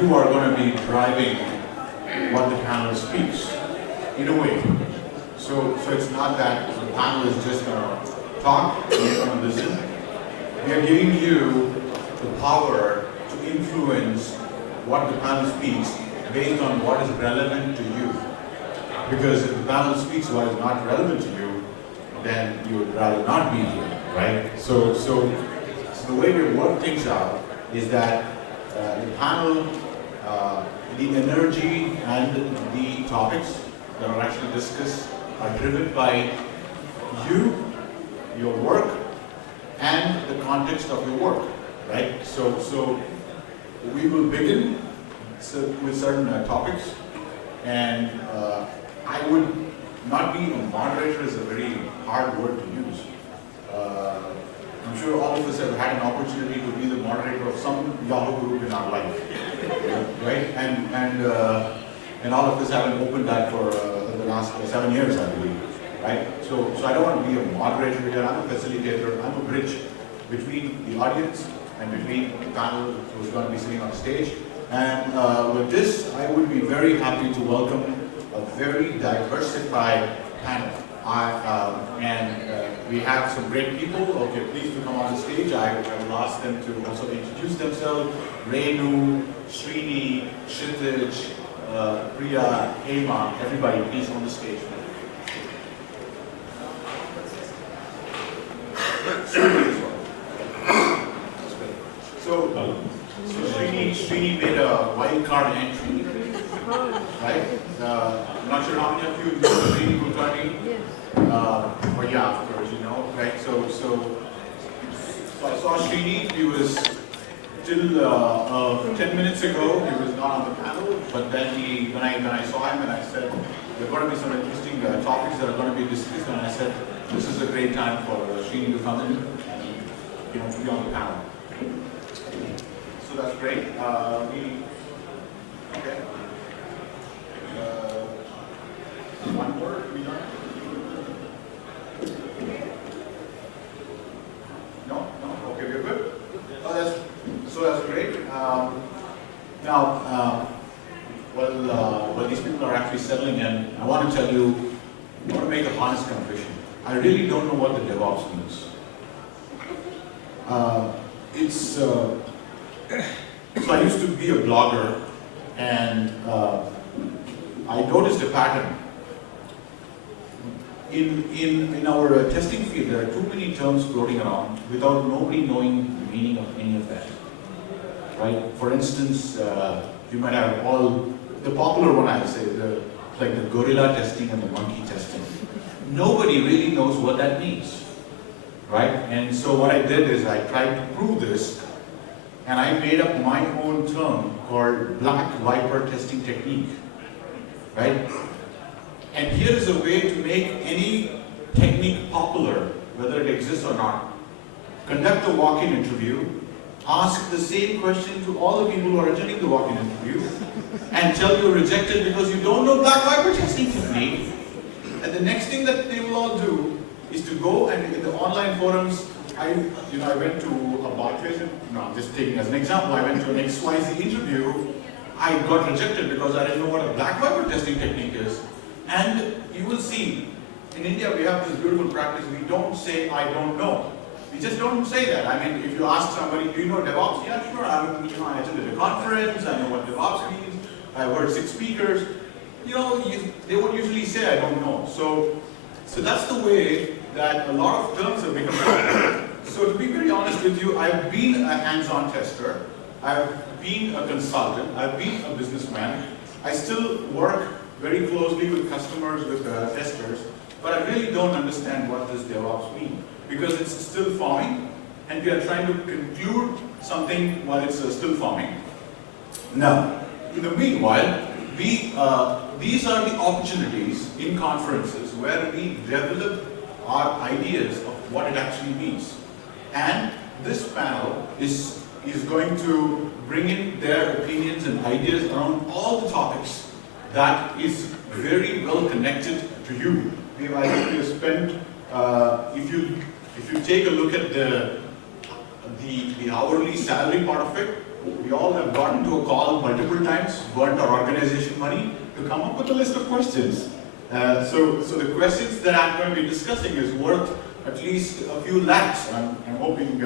you are going to be driving what the panel speaks, in a way. So it's not that the panel is just going to talk, you're going to listen. We are giving you the power to influence what the panel speaks based on what is relevant to you. Because if the panel speaks what is not relevant to you, then you would rather not be here, right? So the way we work things out is that the panel, the energy and the topics that are actually discussed are driven by you, your work, and the context of your work, right? So we will begin with certain topics, and I would not be a moderator is a very hard word to use. I'm sure all of us have had an opportunity to be the moderator of some Yahoo group in our life, right? And all of us haven't opened that for the last 7 years, I believe, right? So I don't want to be a moderator here. I'm a facilitator. I'm a bridge between the audience and between the panel who's going to be sitting on stage. And with this, I would be very happy to welcome a very diversified panel. We have some great people. Okay, please do come on the stage. I will ask them to also introduce themselves. Renu, Srini, Kshitij, Priya, Hema, everybody please on the stage. Srini as well. So Srini made a wild card entry, right? I'm not sure how many of you know Srini Kulkarni. Yes. But yeah, of course, you know, right? So I saw Srini. He was till 10 minutes ago. He was not on the panel, but then when I saw him and I said there are going to be some interesting topics that are going to be discussed, and I said this is a great time for Srini to come in and be on the panel. So that's great. Okay. One more, we done? No? Okay, we're good? Oh, that's great. Now, while these people are actually settling in, I want to make a honest confession. I really don't know what the DevOps means. So I used to be a blogger, and I noticed a pattern. In our testing field, there are too many terms floating around without nobody knowing the meaning of any of that. Right? For instance, you might have all the popular one, I would say, like the gorilla testing and the monkey testing. Nobody really knows what that means. Right? And so what I did is I tried to prove this, and I made up my own term called black viper testing technique. Right? And here is a way to make any technique popular, whether it exists or not. Conduct a walk-in interview, ask the same question to all the people who are attending the walk-in interview, and tell you're rejected because you don't know black viper testing technique. And the next thing that they will all do is to go and in the online forums, I went to a Barclays, no, I'm just taking as an example, I went to an XYZ interview, I got rejected because I didn't know what a black viper testing technique is. And you will see, in India we have this beautiful practice, we don't say I don't know. We just don't say that. I mean, if you ask somebody, do you know DevOps? Yeah, sure, I attended a conference, I know what DevOps means, I've heard 6 speakers. They would usually say I don't know. So that's the way that a lot of terms have become. So to be very honest with you, I've been a hands-on tester, I've been a consultant, I've been a businessman. I still work very closely with customers, with testers, but I really don't understand what this DevOps means because it's still forming, and we are trying to conclude something while it's still forming. Now, in the meanwhile, these are the opportunities in conferences where we develop our ideas of what it actually means. And this panel is going to bring in their opinions and ideas around all the topics that is very well connected to you. We've actually spent, if you take a look at the hourly salary part of it, we all have gotten to a call multiple times, burnt our organization money to come up with a list of questions. So the questions that I'm going to be discussing is worth at least a few lakhs. I'm hoping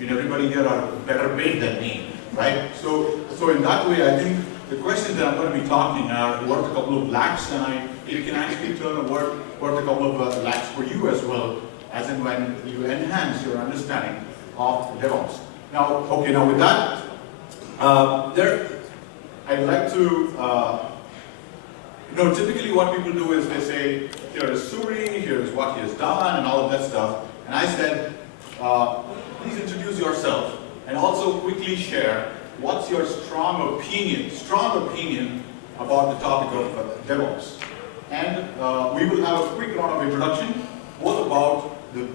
everybody here are better paid than me, right? So in that way, I think the questions that I'm going to be talking are worth a couple of lakhs, and it can actually turn worth a couple of lakhs for you as well, as in when you enhance your understanding of DevOps. Now with that, I'd like to, typically what people do is they say, here is Suri, here's what he has done, and all of that stuff. And I said, please introduce yourself, and also quickly share what's your strong opinion about the topic of DevOps. And we will have a quick round of introduction, both about the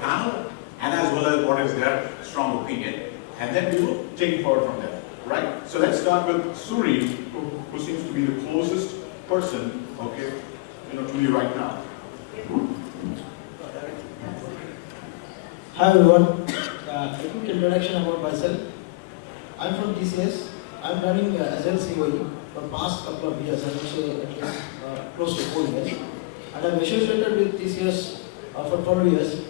panel, and as well as what is their strong opinion. And then we will take it forward from there, right? So let's start with Suri, who seems to be the closest person, okay, to you right now. Hi everyone. A quick introduction about myself. I'm from TCS. I'm running Agile COE for the past couple of years, I would say at least close to 4 years. And I'm associated with TCS for 12 years.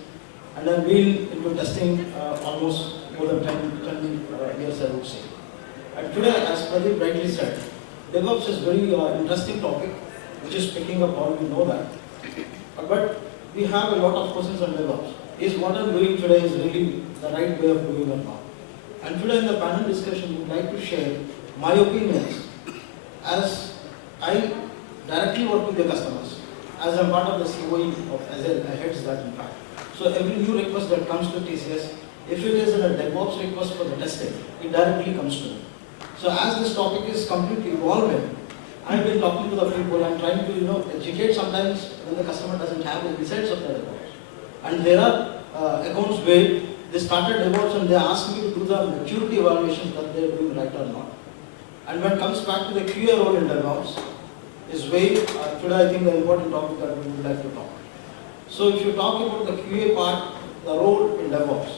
And I've been into testing almost more than 10 years, I would say. And today, as Pradeep rightly said, DevOps is a very interesting topic, which is picking up all, we know that. But we have a lot of questions on DevOps. Is what I'm doing today is really the right way of doing it now? And today in the panel discussion, we would like to share my opinions as I directly work with the customers. As I'm part of the COE of Agile, I heads that in fact. So every new request that comes to TCS, if it is a DevOps request for the testing, it directly comes to me. So as this topic is completely evolving, I've been talking to the people and trying to educate sometimes when the customer doesn't have the insights of the DevOps. And there are accounts where they started DevOps and they ask me to do the maturity evaluations that they're doing right or not. And when it comes back to the QA role in DevOps, is way today I think the important topic that we would like to talk. So if you talk about the QA part, the role in DevOps,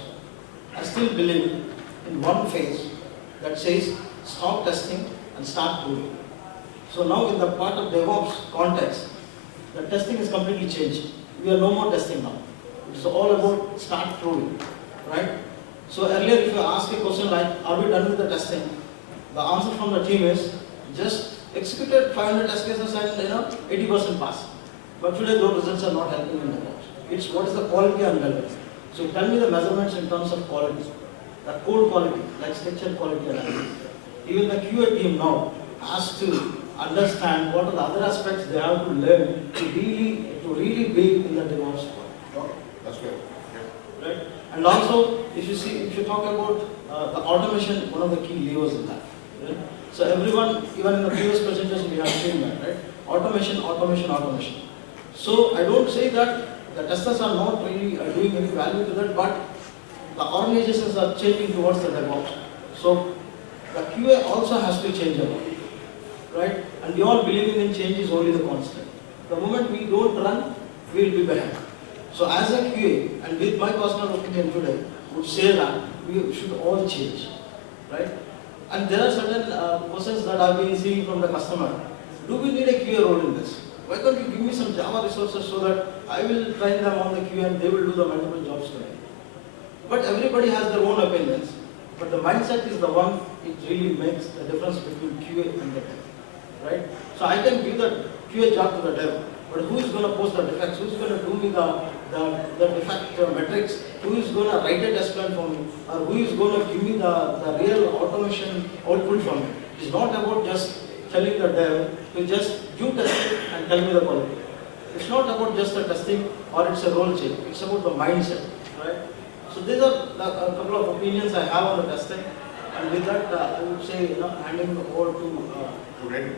I still believe in one phase that says stop testing and start doing. So now in the part of DevOps context, the testing is completely changed. We are no more testing now. It's all about start doing, right? So earlier if you ask a question like, are we done with the testing? The answer from the team is, just executed 500 test cases and 80% pass. But today those results are not helping in DevOps. It's what is the quality and relevance. So tell me the measurements in terms of quality. The code quality, like structure quality analysis. Even the QA team now has to understand what are the other aspects they have to learn to really be in the DevOps world. Okay, that's good. Yeah. Right? And also, if you talk about the automation, one of the key levers in that. Right? So everyone, even in the previous presentation, we have seen that, right? Automation. So I don't say that the testers are not really doing any value to that, but the organizations are changing towards the DevOps. So the QA also has to change a lot, right? And we all believing in change is only the constant. The moment we don't run, we will be behind. So as a QA, and with my personal opinion today, would say that we should all change, right? And there are certain questions that I've been seeing from the customer. Do we need a QA role in this? Why can't you give me some Java resources so that I will train them on the QA and they will do the multiple jobs for me? But everybody has their own opinions. But the mindset is the one, it really makes the difference between QA and the dev, right? So I can give the QA job to the dev, but who is going to post the defects? Who is going to do me the defect metrics? Who is going to write a test plan for me? Or who is going to give me the real automation output from me? It's not about just telling the dev to just do testing and tell me the quality. It's not about just the testing or it's a role change. It's about the mindset, right? So these are a couple of opinions I have on the testing. And with that, I would say, handing over to Renu.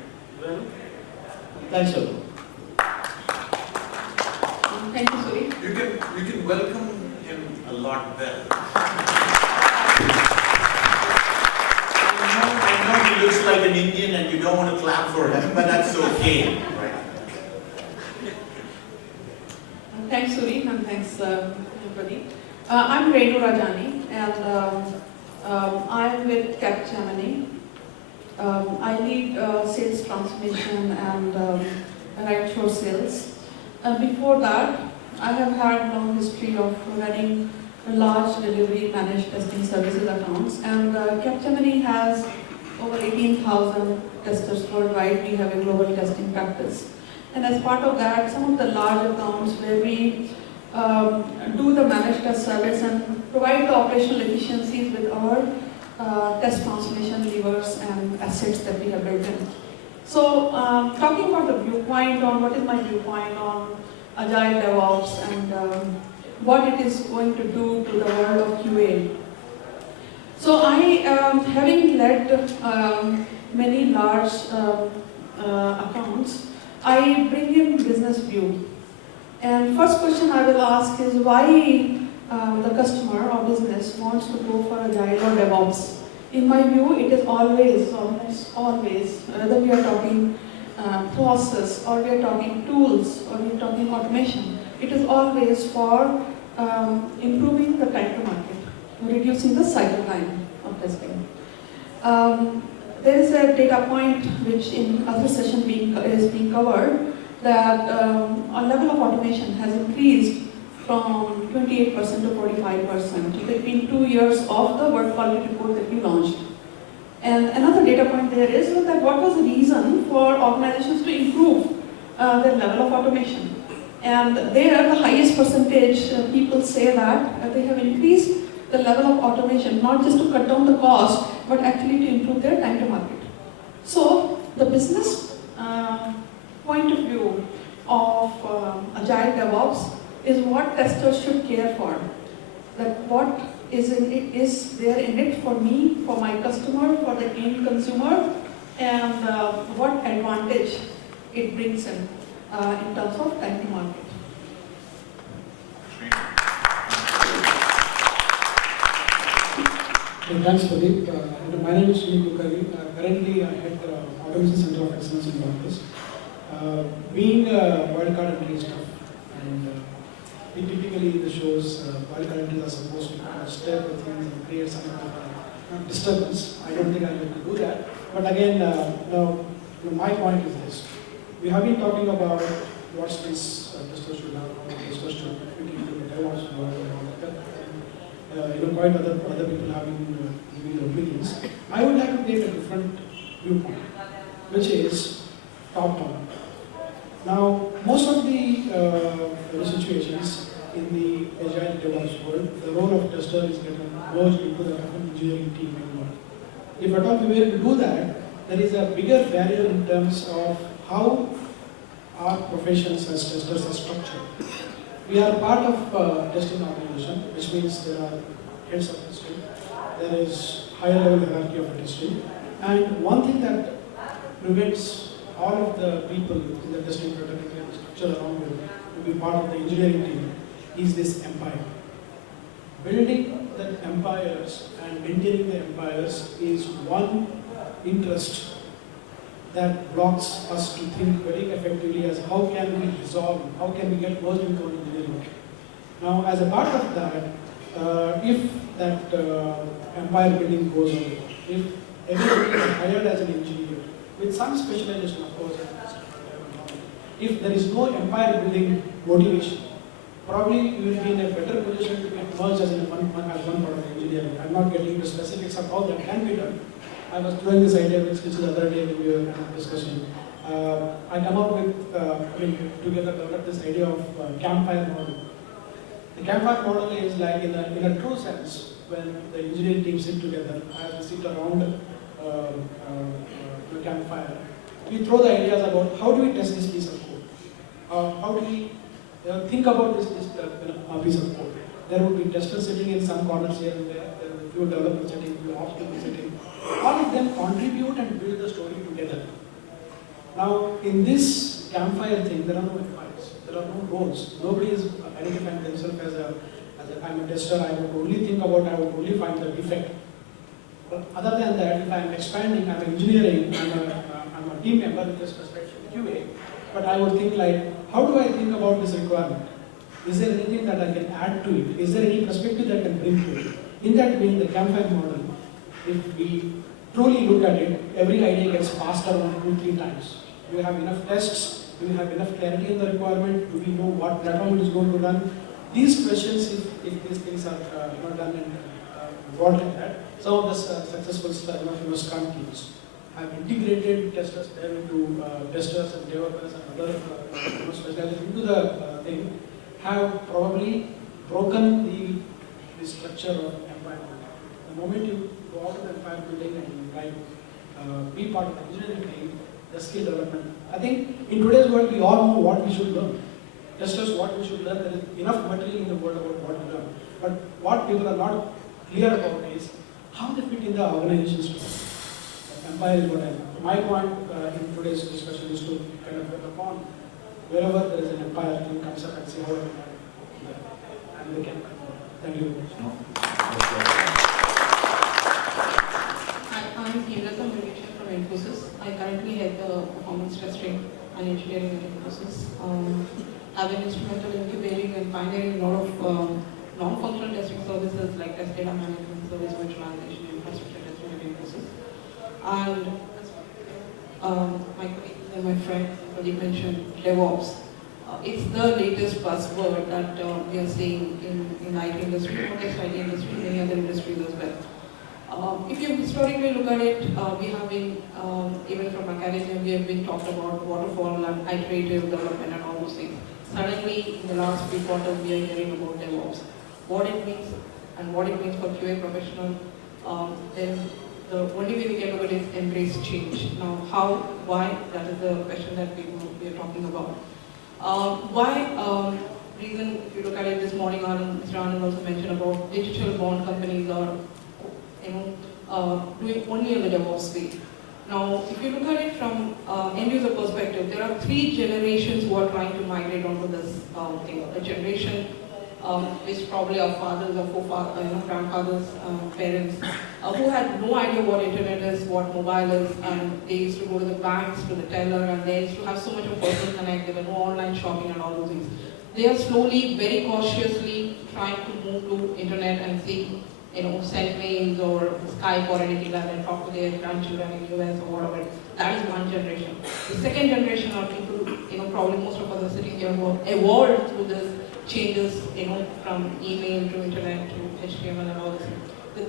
Thanks, everyone. Thank you, Suri. You can welcome him a lot better. I know he looks like an Indian and you don't want to clap for him, but that's okay, right? Thanks, Suri, and thanks, Pradeep. I'm Renu Rajani, and I'm with Capgemini. I lead sales transformation and right shore sales. Before that, I have had a long history of running large delivery managed testing services accounts, and Capgemini has over 18,000 testers worldwide. We have a global testing practice. And as part of that, some of the large accounts where we do the managed test service and provide the operational efficiencies with our test transformation levers and assets that we have built in. So, talking about the viewpoint on what is my viewpoint on Agile DevOps and what it is going to do to the world of QA. So I, having led many large accounts, I bring in business view. And first question I will ask is why the customer or business wants to go for Agile or DevOps. In my view, it is always, almost always, whether we are talking process or we are talking tools or we are talking automation, it is always for improving the time to market, reducing the cycle time of testing. There is a data point which in other session is being covered that our level of automation has increased from 28% to 45% between 2 years of the work quality report that we launched. And another data point there is that what was the reason for organizations to improve their level of automation. And there, the highest percentage people say that they have increased the level of automation, not just to cut down the cost, but actually to improve their time to market. So, the business point of view of Agile DevOps is what testers should care for. That what is there in it for me, for my customer, for the end consumer, and what advantage it brings in terms of time to market. Thanks, Pradeep. My name is Sunil Kukari. Currently, I head the Automation Center of Excellence in the office. Being a wildcard entry is tough, and we typically in the shows, wildcard entries are supposed to step with things and create some kind of disturbance. I don't think I'm going to do that. But again, my point is this. We have been talking about what skills testers should have, how testers should fit into the DevOps world and all that. Quite other people have been giving their opinions. I would like to take a different viewpoint, which is top-down. Now, most of the situations in the Agile DevOps world, the role of tester is getting merged into the engineering team anymore. If at all we were to do that, there is a bigger barrier in terms of how our professions as testers are structured. We are part of testing organization, which means there are heads of testing, there is higher level hierarchy of testing, and one thing that prevents all of the people in the testing fraternity and the structure around you to be part of the engineering team is this empire. Building the empires and maintaining the empires is one interest that blocks us to think very effectively as how can we resolve, how can we get merged into an engineering. Now, as a part of that, if that empire building goes on, if everybody is hired as an engineer, with some specialization of course, if there is no empire building motivation, probably you will be in a better position to get merged as one part of engineering. I'm not getting into specifics of how that can be done. I was throwing this idea which is the other day when we were discussing. I come up with, together developed this idea of campfire model. The campfire model is like in a true sense, when the engineering team sit together, as we sit around the campfire, we throw the ideas about how do we test this piece of code? How do we think about this piece of code? There would be testers sitting in some corners here and there will be a few developers sitting, a few ops people sitting. All of them contribute and build the story together. Now, in this campfire thing, there are no empires, there are no roles. Nobody is identifying themselves as I'm a tester, I would only find the defect. But other than that, if I'm expanding, I'm engineering, I'm a team member with respect to QA, but I would think like, how do I think about this requirement? Is there anything that I can add to it? Is there any perspective that I can bring to it? In that way, in the campfire model, if we truly look at it, every idea gets passed around 2-3 times. Do we have enough tests? Do we have enough clarity in the requirement? Do we know what platform it is going to run? These questions, if these things are not done and brought like that, some of the successful Scrum teams have integrated testers there into testers and developers and other specialists into the thing, have probably broken the structure of empire building. The moment you go out of the empire building and you try to be part of the engineering team, the skill development. I think in today's world we all know what we should learn. Testers, what we should learn. There is enough material in the world about what to learn. But what people are not clear about is how they fit in the organization structure. Empire is what I know. My point in today's discussion is to kind of work upon wherever there is an empire, team comes up and say how and they can control. Thank you very much. I'm Himlata Murgatya from Infosys. I currently head the performance testing and engineering at Infosys. I've been instrumental in incubating and pioneering a lot of non-functional testing services like test data management, service virtualization, infrastructure testing at Infosys. And my colleague and my friend already mentioned DevOps. It's the latest buzzword that we are seeing in IT industry, not just IT industry, many other industries as well. If you historically look at it, we have been, even from academia, we have been talked about waterfall and iterative development and all those things. Suddenly, in the last few quarters, we are hearing about DevOps. What it means and what it means for QA professional, then the only way we can do it is embrace change. Now, how, why, that is the question that we are talking about. Reason, if you look at it this morning, Mr. Anand also mentioned about digital born companies are doing only on the DevOps way. Now, if you look at it from end user perspective, there are 3 generations who are trying to migrate onto this thing. A generation which probably our fathers or grandfathers, parents, who had no idea what internet is, what mobile is, and they used to go to the banks, to the teller, and they used to have so much of personal connect. There were no online shopping and all those things. They are slowly, very cautiously trying to move to internet and see, send mails or Skype or anything like that, and talk to their grandchildren in US or whatever. That is one generation. The second generation are people, probably most of us are sitting here who have evolved through this changes, from email to internet to HTML and all this. The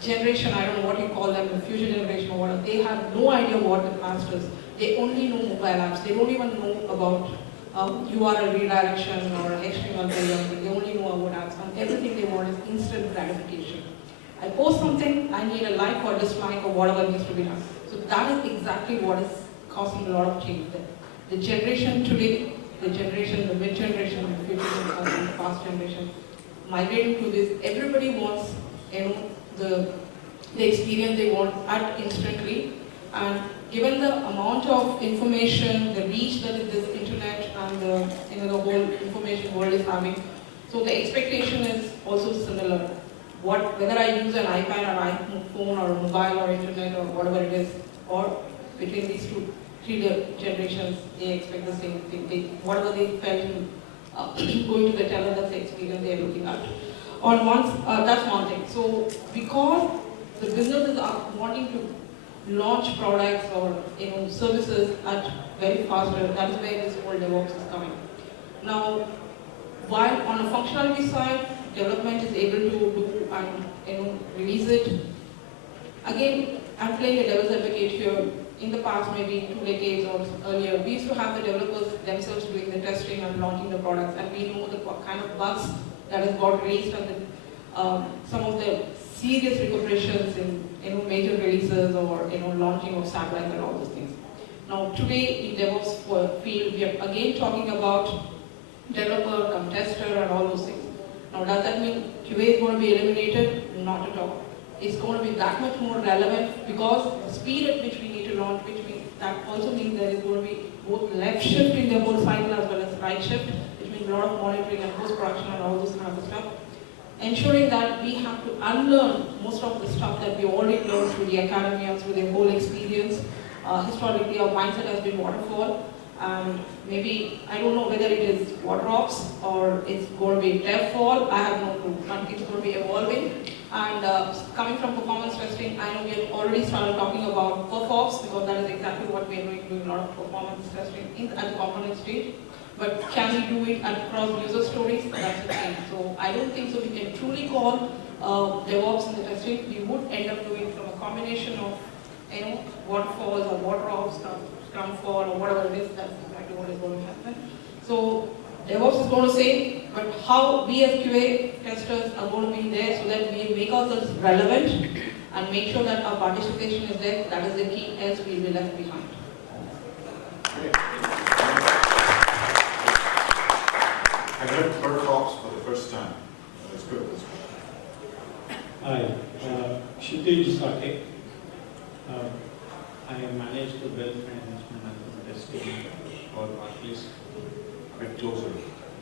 generation, I don't know what you call them, the future generation or whatever, they have no idea what the past is. They only know mobile apps. They don't even know about URL redirection or HTML programming. They only know about apps, and everything they want is instant gratification. I post something, I need a like or dislike or whatever needs to be done. So that is exactly what is causing a lot of change there. The generation today, the mid-generation, the future generation, the past generation, migrating to this, everybody wants, the experience they want at instantly, and given the amount of information, the reach that is this internet and the whole information world is having, so the expectation is also similar. Whether I use an iPad or iPhone or mobile or internet or whatever it is, or between these 3 generations, they expect the same thing. Whatever they felt in going to the teller, that's the experience they are looking at. That's one thing. So because the businesses are wanting to launch products or services at very fast rate, that is where this whole DevOps is coming. Now, while on a functionality side, development is able to do and release it. Again, I'm playing a devil's advocate here. In the past, maybe 2 decades or earlier, we used to have the developers themselves doing the testing and launching the products, and we know the kind of bugs that has got raised and some of the serious repercussions in major releases or launching of satellites and all those things. Now, today in DevOps field, we are again talking about developer, come tester, and all those things. Now, does that mean QA is going to be eliminated? Not at all. It's going to be that much more relevant because the speed at which we need to launch, that also means there is going to be both left shift in the whole cycle as well as right shift, which means a lot of monitoring and post-production and all those kind of stuff. Ensuring that we have to unlearn most of the stuff that we already learned through the academia, through the whole experience. Historically, our mindset has been waterfall. And maybe, I don't know whether it is water-ops or it's going to be DevFall, I have no clue. But it's going to be evolving. And coming from performance testing, I know we have already started talking about perf-ops, because that is exactly what we are doing a lot of performance testing at the component stage. But can we do it across user stories? That's the thing. So I don't think so we can truly call DevOps in the testing. We would end up doing from a combination of, waterfalls or water-ops, Scrumfall or whatever it is. That's exactly what is going to happen. So DevOps is going to say, but how we as QA testers are going to be there so that we make ourselves relevant and make sure that our participation is there. That is the key, else we will be left behind. I heard perf-ops for the first time. Let's go with this one. Hi, Kshitij Sake. I manage the wealth management and testing for Barclays. A bit closer.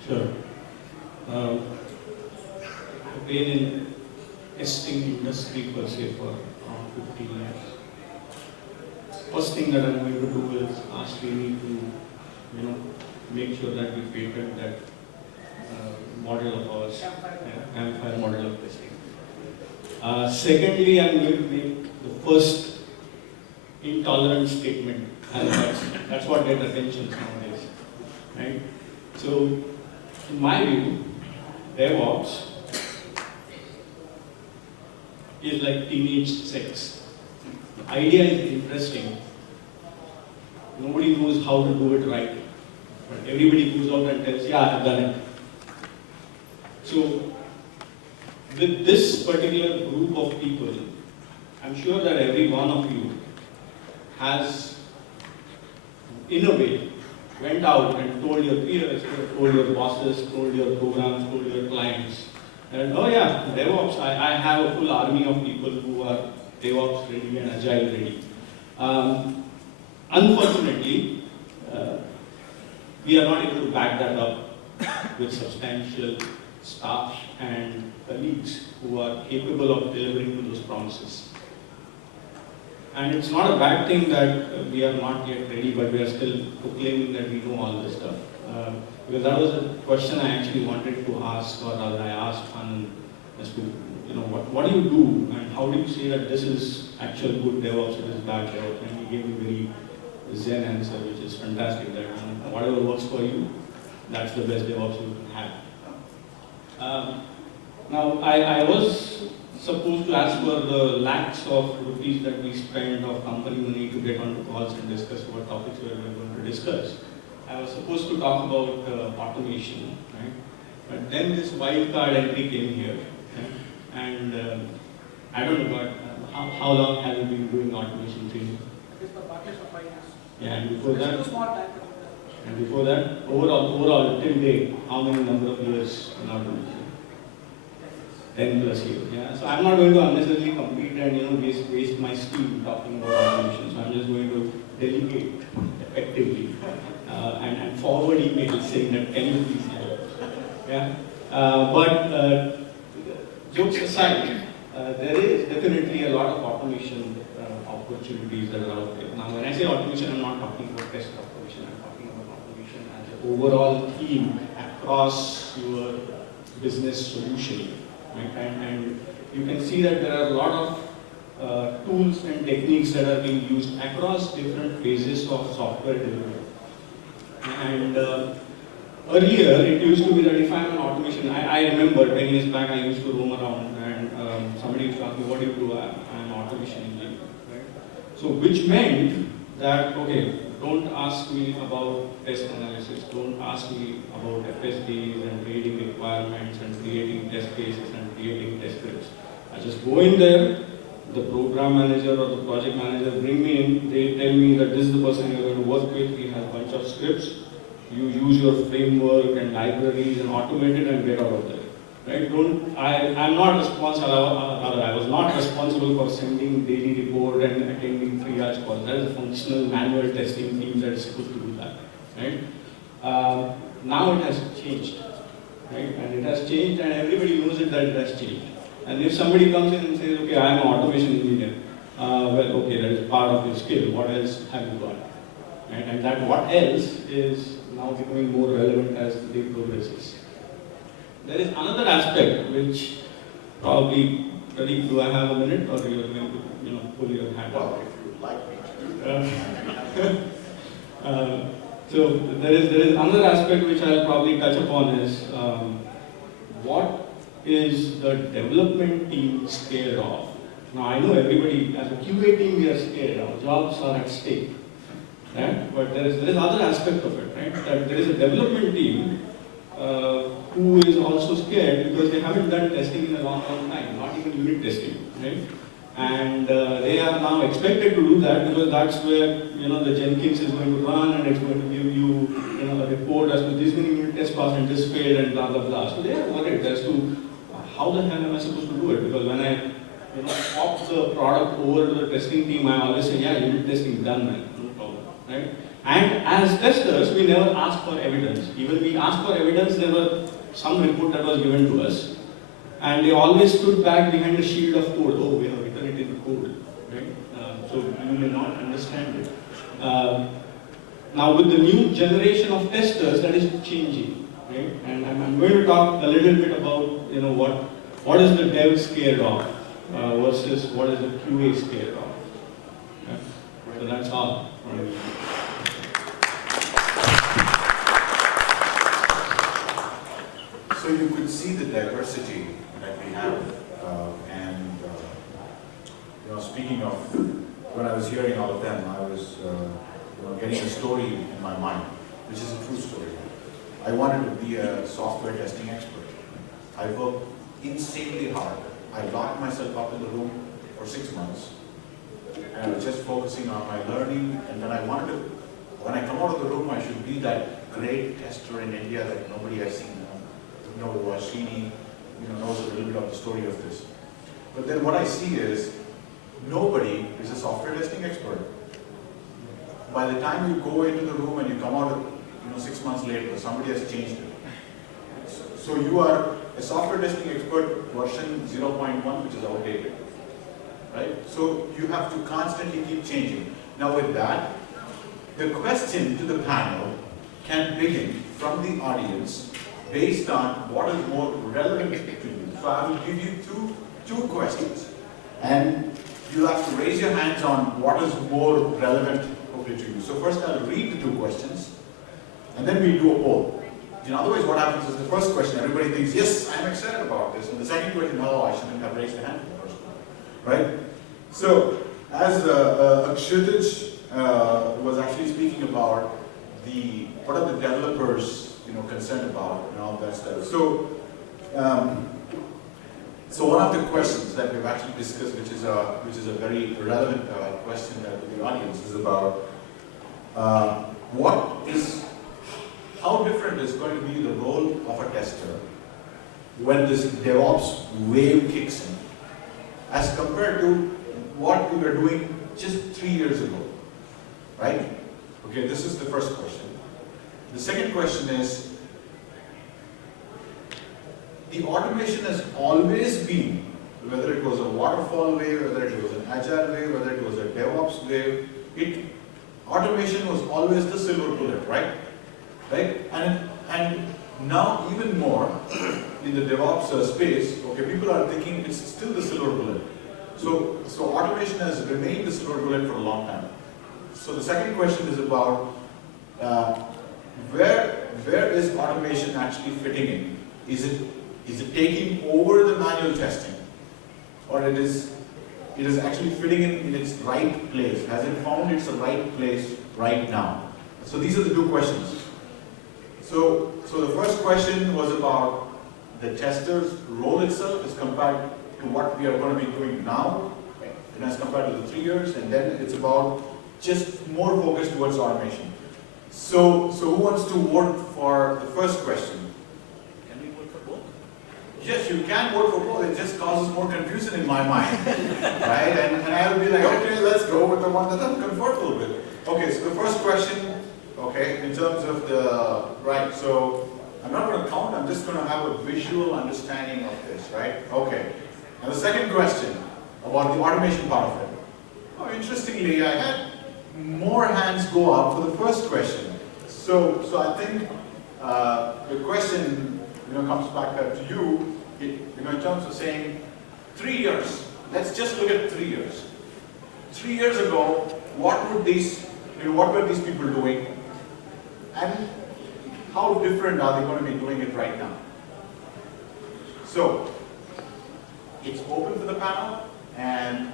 Sure. I've been in testing industry per se for around 15 years. First thing that I'm going to do is ask Amy to, make sure that we patent that model of ours, Campfire model of testing. Secondly, I'm going to make the first intolerance statement, and that's what gets attention nowadays, right? So, in my view, DevOps is like teenage sex. The idea is interesting. Nobody knows how to do it right, but everybody goes out and tells, yeah, I've done it. So, with this particular group of people, I'm sure that every one of you has, in a way, went out and told your peers, told your bosses, told your programs, told your clients, and oh yeah, DevOps, I have a full army of people who are DevOps ready and Agile ready. Unfortunately, we are not able to back that up with substantial staff and colleagues who are capable of delivering to those promises. And it's not a bad thing that we are not yet ready, but we are still proclaiming that we know all this stuff. Because that was a question I actually wanted to ask, or rather I asked Anand as to, what do you do and how do you say that this is actual good DevOps, it is bad DevOps? And he gave me a very zen answer, which is fantastic, that whatever works for you, that's the best DevOps you can have. Now, I was supposed to ask for the lakhs of rupees that we spend of company money to get onto calls and discuss what topics we are going to discuss. I was supposed to talk about automation, right? But then this wildcard entry came here, right? And I don't know, but how long have you been doing automation training? It is for Barclays for 5 years. Yeah, and before that? It's too small time. And before that, overall, till date, how many number of years in automation? 10 plus years. Yeah. So I'm not going to unnecessarily compete and waste my steam talking about automation. So I'm just going to delegate effectively and forward emails saying that can you please help. Yeah. But jokes aside, there is definitely a lot of automation opportunities that are out there. Now, when I say automation, I'm not talking about test automation. I'm talking about automation as an overall theme across your business solution. Right? And you can see that there are a lot of tools and techniques that are being used across different phases of software delivery. And earlier, it used to be that if I'm an automation, I remember 10 years back I used to roam around and somebody used to ask me, what do you do? I'm an automation engineer. Right? So which meant that, okay, don't ask me about test analysis, don't ask me about FSDs and reading requirements and creating test cases and creating test scripts. I just go in there, the program manager or the project manager bring me in, they tell me that this is the person you're going to work with, we have a bunch of scripts, you use your framework and libraries and automate it and get out of there. Right? I'm not responsible, I was not responsible for sending daily report and attending triage calls. That is a functional manual testing team that is supposed to do that. Right? Now it has changed. Right? And it has changed and everybody knows it that it has changed. And if somebody comes in and says, okay, I am an automation engineer, well, okay, that is part of your skill. What else have you got? right? And that what else is now becoming more relevant as the day progresses. There is another aspect which probably, Pradeep, do I have a minute or you are going to pull your hand Well, up? if you'd like me to do that. So there is another aspect which I'll probably touch upon is what is the development team scared of? Now I know everybody as a QA team we are scared, our jobs are at stake, right? But there is other aspect of it, right? That there is a development team who is also scared because they haven't done testing in a long time, not even unit testing, right? And they are now expected to do that because that's where the Jenkins is going to run and it's going to give you a report as to this many unit tests passed and this failed and blah blah blah. So they are worried as to how the hell am I supposed to do it? Because when I pop the product over to the testing team, I always say, yeah, unit testing done, man, no problem, right? And as testers, we never ask for evidence. Even we asked for evidence, there was some report that was given to us. And they always stood back behind a shield of code. Oh, we have written it in code, right? So you may not understand it. Now with the new generation of testers, that is changing, right? And I'm going to talk a little bit about, what is the dev scared of versus what is the QA scared of. Yeah? So that's all. So you could see the diversity that we have, speaking of, when I was hearing all of them, I was getting a story in my mind, which is a true story. I wanted to be a software testing expert. I worked insanely hard. I locked myself up in the room for 6 months, and I was just focusing on my learning, and then I wanted to, when I come out of the room, I should be that great tester in India that nobody has seen. Ashini, knows a little bit of the story of this. But then what I see is, nobody is a software testing expert. By the time you go into the room and you come out, 6 months later, somebody has changed it. So you are a software testing expert version 0.1, which is outdated, right? So you have to constantly keep changing. Now with that, the question to the panel can begin from the audience based on what is more relevant to you. So I will give you two questions, and you'll have to raise your hands on what is more relevant to you. So first I'll read the 2 questions, and then we'll do a poll. Otherwise what happens is the first question, everybody thinks, yes, I'm excited about this, and the second question, no, I shouldn't have raised the hand for the first one, right? So, as Akshitij was actually speaking about what are the developers concerned about and all that stuff. So, so one of the questions that we've actually discussed, which is a very relevant question to the audience, is about how different is going to be the role of a tester when this DevOps wave kicks in, as compared to what we were doing just 3 years ago, right? Okay, this is the first question. The second question is, the automation has always been, whether it was a waterfall wave, whether it was an agile wave, whether it was a DevOps wave, automation was always the silver bullet, right? Right? And now even more in the DevOps space, okay, people are thinking it's still the silver bullet. So automation has remained the silver bullet for a long time. So the second question is about where is automation actually fitting in? Is it taking over the manual testing, or it is actually fitting in its right place? Has it found its right place right now? So these are the 2 questions. So the first question was about the tester's role itself as compared to what we are going to be doing now, and as compared to the 3 years, and then it's about just more focus towards automation. So who wants to vote for the first question? Can we vote for both? Yes, you can vote for both. It just causes more confusion in my mind, right? And I'll be like, okay, let's go with the one that I'm comfortable with. Okay, so the first question, okay, in terms of right, so I'm not going to count, I'm just going to have a visual understanding of this, right? Okay. And the second question about the automation part of it. Oh, interestingly, I had more hands go up for the first question. So I think the question comes back to you, in terms of saying 3 years. Let's just look at 3 years. 3 years ago, what were these people doing, and how different are they going to be doing it right now? So it's open to the panel, and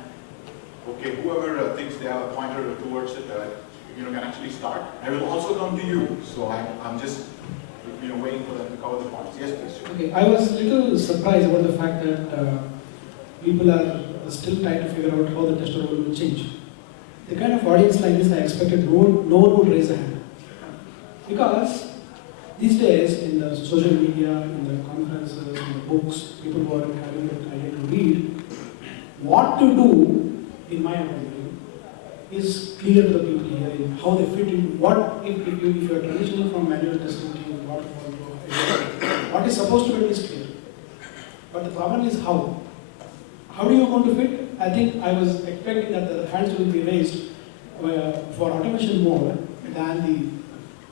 okay, whoever thinks they have a pointer towards it, can actually start. I will also come to you, so I'm just waiting for them to cover the points. Yes, please. Okay, I was a little surprised about the fact that people are still trying to figure out how the tester role will change. The kind of audience like this, I expected no one would raise a hand. Because these days, in the social media, in the conferences, in the books, people who are having the idea to read, what to do, in my opinion, is clear to the people here in how they fit in. What if you are transitioning from manual testing to what is supposed to be is clear. But the problem is how. How do you want to fit? I think I was expecting that the hands will be raised for automation more than the.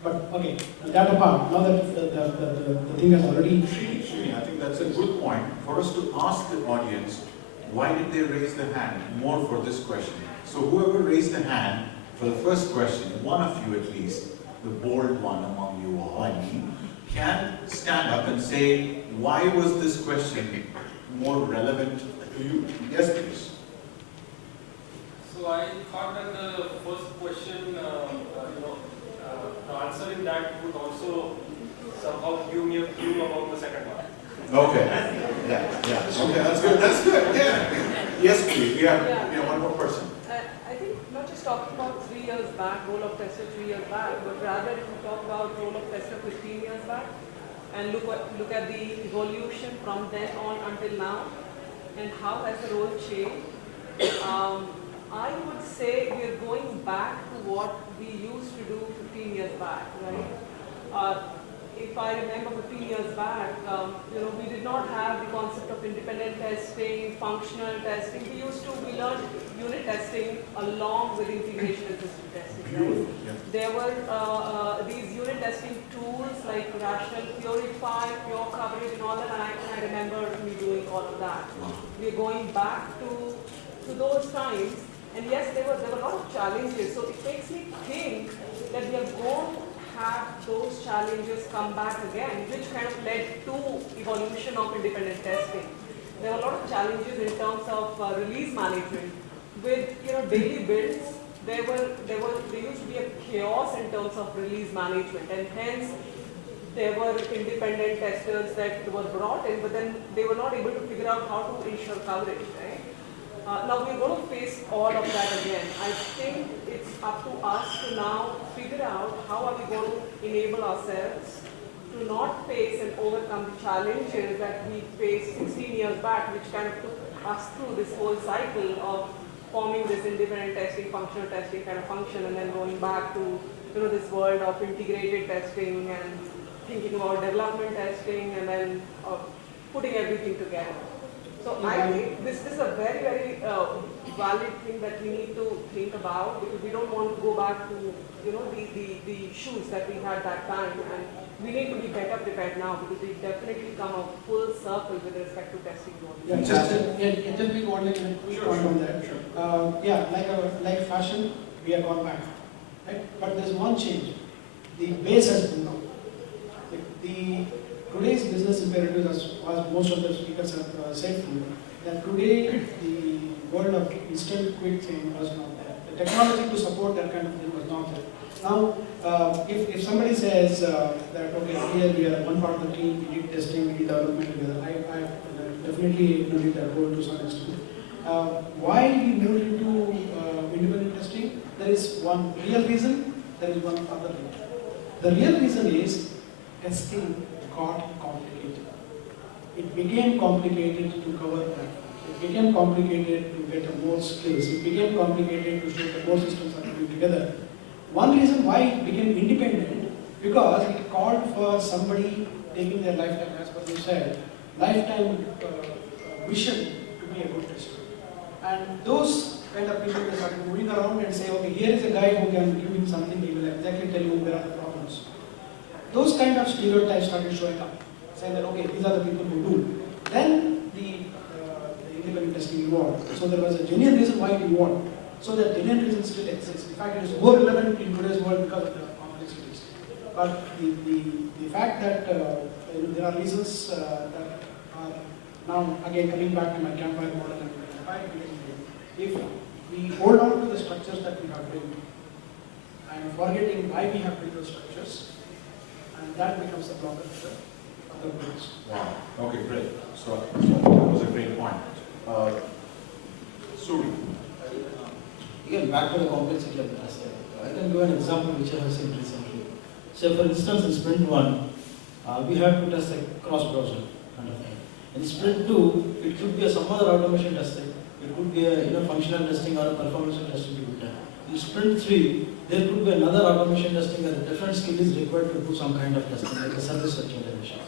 But okay, that apart. Now that the thing has already. Srini, I think that's a good point for us to ask the audience, why did they raise the hand more for this question? So whoever raised the hand for the first question, one of you at least, the bold one among you all, I mean, can stand up and say, why was this question more relevant to you? Yes, please. So I thought that the first question, answering that would also somehow give me a clue about the second one. Okay. Yeah. Okay, that's good. That's good. Yeah. Yes, please. We have one more person. I think not just talking about 3 years back, role of tester 3 years back, but rather if we talk about role of tester 15 years back, and look at the evolution from then on until now, and how has the role changed. I would say we are going back to what we used to do 15 years back, right? If I remember 15 years back, we did not have the concept of independent testing, functional testing. We learned unit testing along with integration and system testing, right? There were these unit testing tools like Rational Purify, Pure Coverage and all that, and I remember me doing all of that. We're going back to those times, and yes, there were a lot of challenges, so it makes me think that we are going to have those challenges come back again, which kind of led to evolution of independent testing. There were a lot of challenges in terms of release management. With daily builds, there used to be a chaos in terms of release management, and hence there were independent testers that were brought in, but then they were not able to figure out how to ensure coverage, right? Now we're going to face all of that again. I think it's up to us to now figure out how are we going to enable ourselves to not face and overcome the challenges that we faced 16 years back, which kind of took us through this whole cycle of forming this independent testing, functional testing kind of function, and then going back to this world of integrated testing and thinking about development testing, and then putting everything together. So I think this is a very, very valid thing that we need to think about, because we don't want to go back to the shoes that we had that time, and we need to be better prepared now, because we've definitely come a full circle with respect to testing. Yeah, just be one quick point on that. Sure. Like fashion, we have gone back, right? But there's one change. The base has been down. Today's business imperative, as most of the speakers have said to you, that today the world of instant quick thing was not there. The technology to support that kind of thing was not there. Now, if somebody says that, okay, here we are one part of the team, we did testing, we did development together, I definitely acknowledge that role to some extent. Why we moved into independent testing? There is one real reason, there is one other reason. The real reason is testing got complicated. It became complicated to cover that. It became complicated to get more skills. It became complicated to show that more systems are coming together. One reason why it became independent, because it called for somebody taking their lifetime, as what you said, lifetime vision to be a good tester. And those kind of people, they started moving around and say, okay, here is a guy who can give him something, he will exactly tell you where are the problems. Those kind of stereotypes started showing up, saying that okay, these are the people who do. Then the independent testing evolved. So there was a genuine reason why it evolved. So that genuine reason still exists. In fact, it is more relevant in today's world because of the complexities. But the fact that there are reasons that are now again coming back to my campfire model and if we hold on to the structures that we have built and forgetting why we have built those structures, and that becomes the blocker for other groups. Wow. Okay, great. So that was a great point. Suri. Again, back to the complexity of the task. I can give an example which I have seen recently. So for instance, in sprint 1, we had to test a cross-browser kind of thing. In sprint 2, it could be some other automation testing. It could be a functional testing or a performance testing to be done. In sprint 3, there could be another automation testing where a different skill is required to do some kind of testing, like a service virtualization.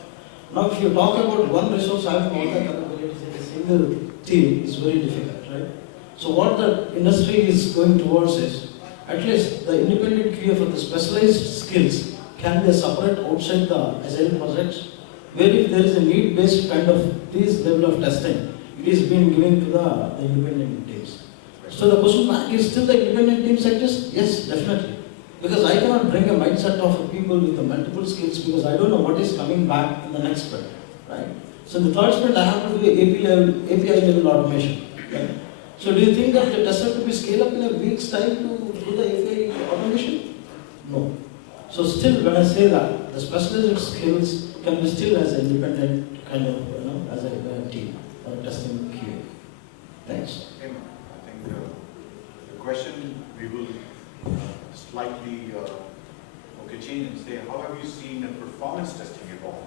Now, if you talk about one resource having all the capabilities in a single team, is very difficult, right? So what the industry is going towards is, at least the independent QA for the specialized skills can be separate outside the Agile projects, where if there is a need-based kind of this level of testing, it is being given to the independent teams. So the question back is, still the independent teams exist? Yes, definitely. Because I cannot bring a mindset of people with the multiple skills because I don't know what is coming back in the next sprint, right? So in the third sprint, I have to do API level automation, right? So do you think that the test have to be scaled up in a week's time to do the API automation? No. So still, when I say that, the specialized skills can be still as an independent kind of, as a team or testing QA. Thanks. I think the question we will slightly change and say, how have you seen performance testing evolve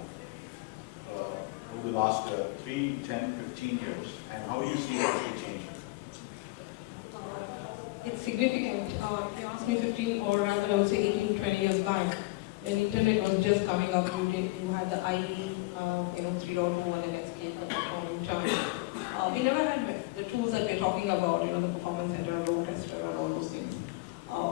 over the last 3, 10, 15 years, and how do you see it actually changing? It's significant. If you ask me 15 or rather I would say 18, 20 years back, when internet was just coming up, you had the IE, 3.0 and Netscape at that point in time. We never had the tools that we're talking about, the performance center, load tester, and all those things.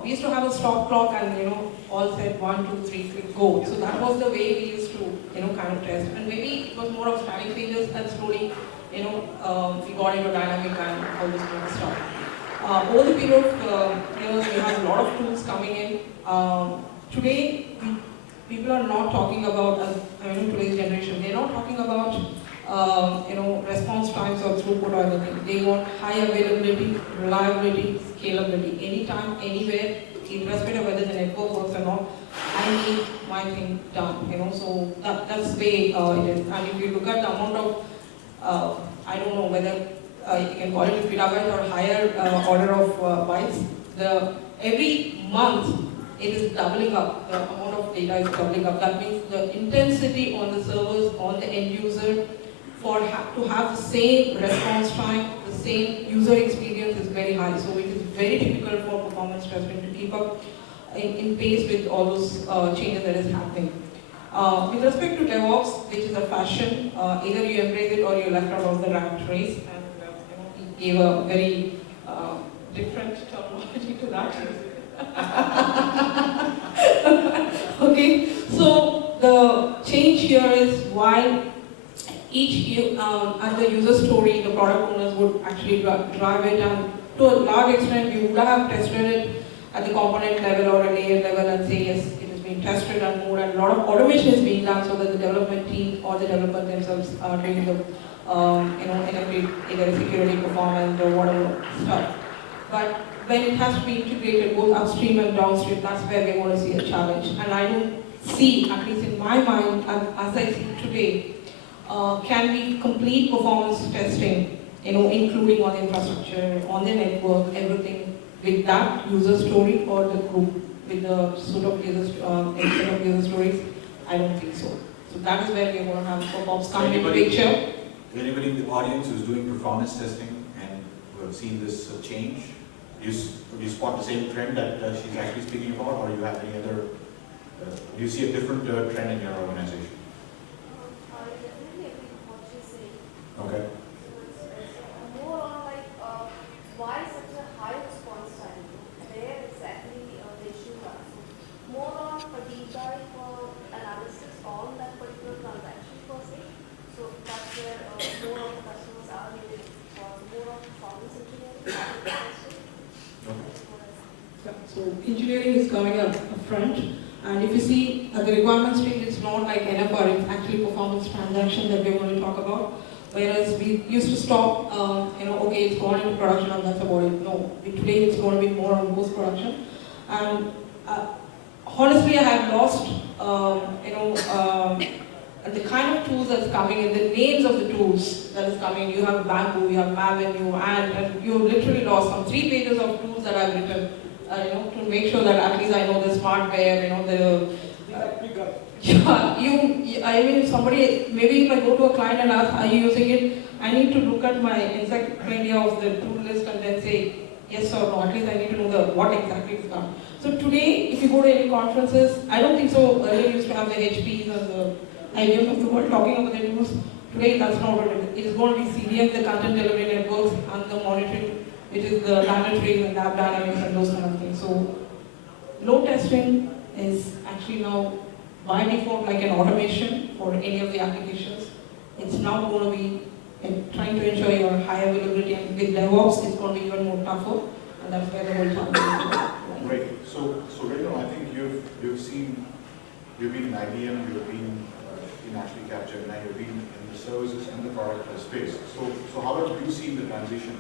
We used to have a stop clock and, all said 1, 2, 3, click, go. So that was the way we used to, kind of test. And maybe it was more of static changes and slowly, we got into dynamic and all this kind of stuff. Over the period of years, we have a lot of tools coming in. Today, people are not talking about, today's generation, they're not talking about, response times or throughput or anything. They want high availability, reliability, scalability. Anytime, anywhere, irrespective of whether the network works or not, I need my thing done. So that's the way it is. And if you look at the amount of, I don't know whether you can call it petabytes or higher order of bytes. Every month it is doubling up. The amount of data is doubling up. That means the intensity on the servers, on the end user, to have the same response time, the same user experience is very high. So it is very difficult for performance testing to keep up in pace with all those changes that is happening. With respect to DevOps, which is a fashion, either you embrace it or you're left out of the rat race. Gave a very different terminology to that. Okay, so the change here is while each at the user story, the product owners would actually drive it, and to a large extent, we would have tested it at the component level or a layer level and say yes, it is being tested and more, and a lot of automation is being done so that the development team or the developer themselves are doing the either security, performance, or whatever stuff. But when it has to be integrated both upstream and downstream, that's where we're going to see a challenge. And I don't see, at least in my mind, as I see today, can we complete performance testing, including on the infrastructure, on the network, everything with that user story or the group with the suite of user stories? I don't think so. So that is where we're going to have performance come into picture. Anybody in the audience who's doing performance testing and who have seen this change, do you spot the same trend that she's actually speaking about, or do you have any other, do you see a different trend in your organization? I definitely agree with what she's saying. Okay. So it's more on like, why such a high response time? There it's Yeah, so engineering is coming up front, and if you see at the requirement stage, it's not like NFR, it's actually performance transaction that we're going to talk about. Whereas we used to stop, okay, it's gone into production and that's about it. No, today it's going to be more on post-production. And honestly, I have lost, the kind of tools that's coming and the names of the tools that is coming. You have Bamboo, you have Maven, and you have literally lost some 3 pages of tools that I've written, to make sure that at least I know the smartware, I mean, if somebody, maybe if I go to a client and ask, are you using it? I need to look at my encyclopedia of the tool list and then say yes or no. At least I need to know what exactly is done. So today, if you go to any conferences, I don't think so. Earlier you used to have the HPs and the IBM of the world talking about the tools. Today, that's not what it is. It is going to be CDN, the content delivery networks, and the monitoring, which is the Dynatrace and Lab Dynamics and those kind of things. So load testing is actually now by default like an automation for any of the applications. It's now going to be trying to ensure your high availability, and with DevOps it's going to be even more tougher, and that's where the whole challenge is. Right. So Renu, I think you've been in IBM, you've been in actually Capgemini, you've been in the services and the product space. So how have you seen the transition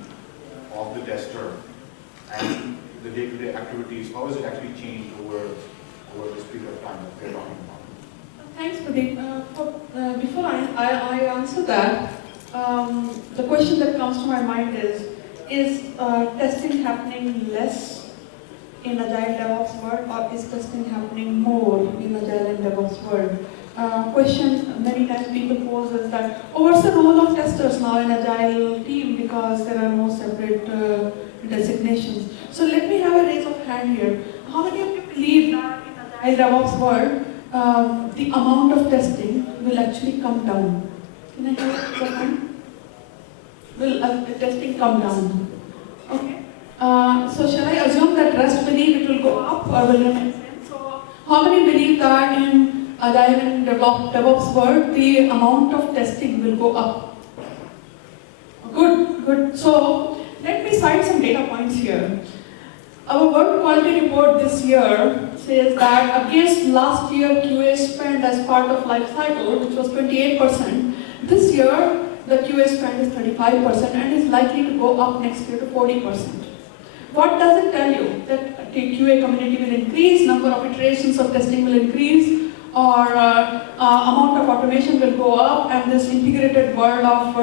of the tester and the day-to-day activities? How has it actually changed over this period of time that we're talking about? Thanks, Pradeep. Before I answer that, the question that comes to my mind is testing happening less in Agile DevOps world, or is testing happening more in Agile and DevOps world? Question many times people pose is that, what's the role of testers now in Agile team, because there are no separate designations. So let me have a raise of hand here. How many of you believe that in Agile DevOps world, the amount of testing will actually come down? Can I have your hand? Will testing come down? Okay. So shall I assume that rest believe it will go up or will remain same? So how many believe that in Agile and DevOps world, the amount of testing will go up? Good. So let me cite some data points here. Our work quality report this year says that against last year QA spend as part of life cycle, which was 28%, this year the QA spend is 35% and is likely to go up next year to 40%. What does it tell you? That the QA community will increase, number of iterations of testing will increase, or amount of automation will go up, and this integrated world of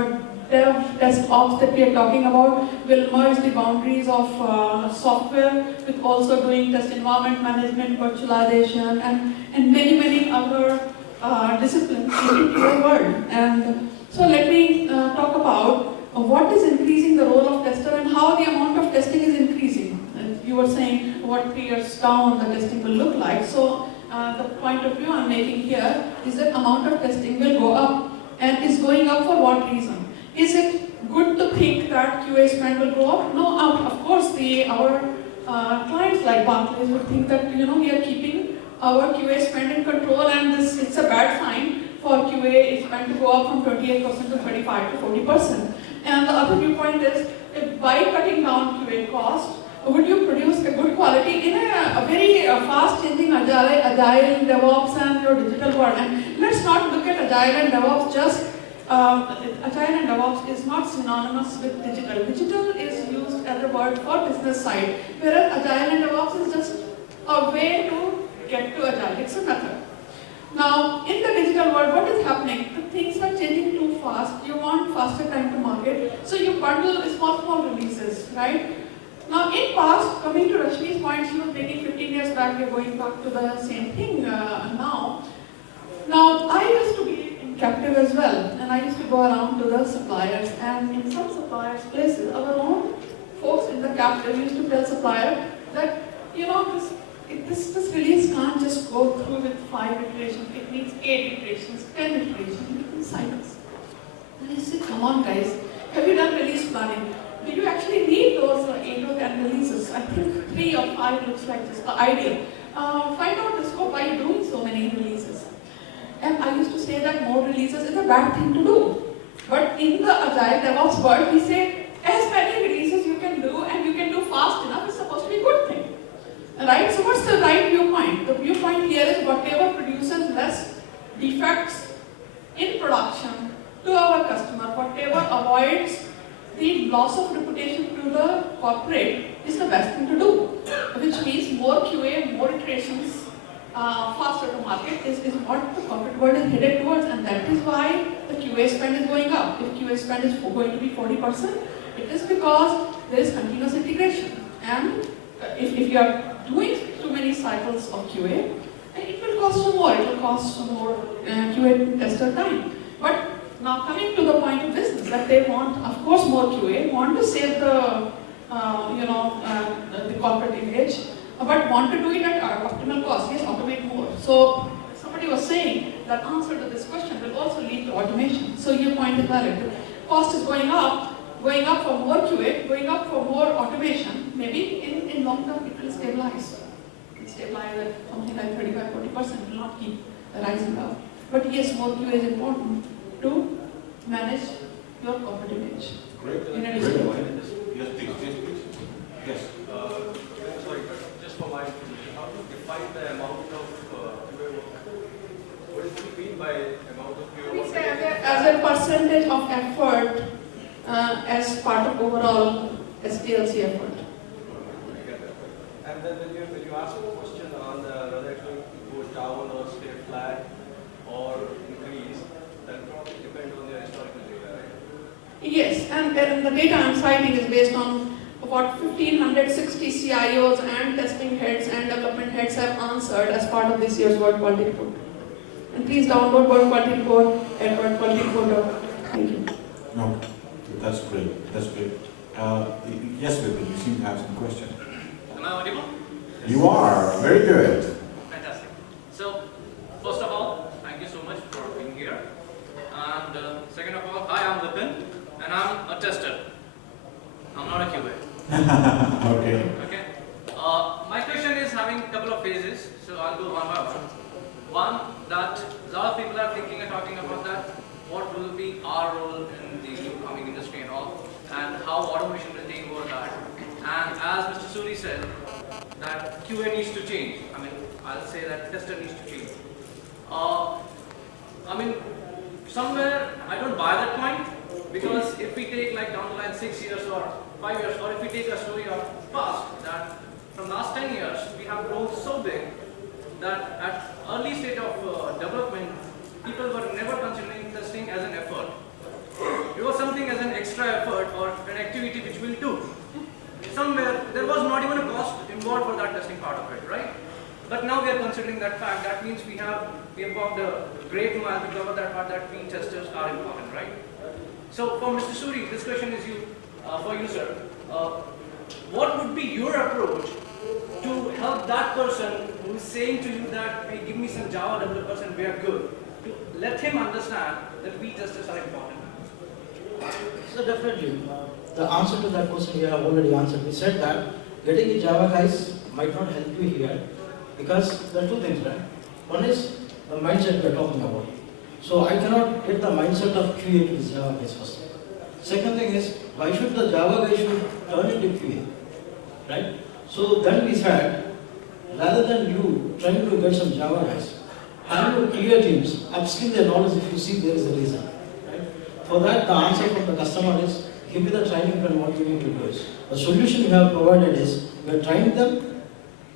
dev, test, ops that we are talking about will merge the boundaries of software with also doing test environment management, virtualization, and many other disciplines into the world. And so let me talk about what is increasing the role of tester and how the amount of testing is increasing. And you were saying what 3 years down the testing will look like. So the point of view I'm making here is that amount of testing will go up, and is going up for what reason? Is it good to think that QA spend will go up? No, of course our clients like Barclays would think that we are keeping our QA spend in control, and it's a bad sign for QA spend to go up from 28% to 35 to 40%. And the other viewpoint is, if by cutting down QA cost, would you produce a good quality in a very fast-changing Agile, DevOps, and your digital world? And let's not look at Agile and DevOps just. Agile and DevOps is not synonymous with digital. Digital is used as a word for business side, whereas Agile and DevOps is just a way to get to Agile. It's a method. Now, in the digital world, what is happening? The things are changing too fast. You want faster time to market, so you bundle small releases, right? Now, in past, coming to Rashmi's point, she was making 15 years back, we are going back to the same thing now. Now, I used to be in captive as well, and I used to go around to the suppliers, and in some suppliers' places, our own folks in the captive used to tell supplier that, this release can't just go through with 5 iterations, it needs 8 iterations, 10 iterations, different cycles. And I said, come on guys, have you done release planning? Do you actually need those 8 or 10 releases? I think 3 or 5 looks like just ideal. Find out the scope, why are you doing so many releases? And I used to say that more releases is a bad thing to do. But in the Agile DevOps world, we say as many releases you can do and you can do fast enough is supposed to be a good thing. Right? So what's the right viewpoint? The viewpoint here is whatever produces less defects in production to our customer, whatever avoids the loss of reputation to the corporate is the best thing to do, which means more QA, more iterations, faster to market is what the corporate world is headed towards, and that is why the QA spend is going up. If QA spend is going to be 40%, it is because there is continuous integration. And if you are doing too many cycles of QA, it will cost you more. It will cost more QA tester time. But now coming to the point of business, that they want, of course, more QA, want to save the the corporate image, but want to do it at optimal cost. Yes, automate more. So somebody was saying that answer to this question will also lead to automation. So your point is valid. Cost is going up for more QA, going up for more automation. Maybe in long term it will stabilize. It will stabilize at something like 35-40%. It will not keep rising up. But yes, more QA is important to manage your corporate image. Great. In addition to Yes, please. Yes. Sorry, just for my information, how do you define the amount of QA work? What do you mean by amount of QA We work? say as a percentage of effort as part of overall SDLC effort. I get that. And then when you ask a question on whether it will go down or stay flat or increase, that probably depends on the historical data, right? Yes, and the data I'm citing is based on what 1,560 CIOs and testing heads and development heads have answered as part of this year's World Quality Report. And please download World Quality Report at worldqualityreport.com. Thank you. No, that's great. That's great. Yes, Vipin, you seem to have some questions. Am I audible? You are. Very good. Fantastic. So, first of all, thank you so much for being here. And second of all, hi, I'm Vipin, and I'm a tester. I'm not a QA. Okay. Okay. My question is having a couple of phases, so I'll go one by one. One, that a lot of people are thinking and talking about that. What will be our role in the upcoming industry and all, and how automation will take over that. And as Mr. Suri said, that QA needs to change. I mean, I'll say that tester needs to change. I mean, somewhere I don't buy that point, because if we take like down the line 6 years or 5 years, or if we take a story of past, that from last 10 years we have grown so big that at early stage of development, people were never considering testing as an effort. It was something as an extra effort or an activity which we'll do. Somewhere there was not even a cost involved for that testing part of it, right? But now we are considering that fact. That means we have got a great mile to cover that part, that we testers are important, right? So for Mr. Suri, this question is for you, sir. What would be your approach to help that person who is saying to you that, hey, give me some Java developers and we are good, to let him understand that we testers are important? So definitely, the answer to that question we have already answered. We said that getting the Java guys might not help you here, because there are two things, right? One is the mindset we are talking about. So I cannot get the mindset of QA to the Java guys first. Second thing is, why should the Java guys should turn into QA, right? So then we said, rather than you trying to get some Java guys, have your QA teams upskill their knowledge if you see there is a reason. For that, the answer from the customer is, give me the training plan, what you need to do is. The solution we have provided is, we have trained them,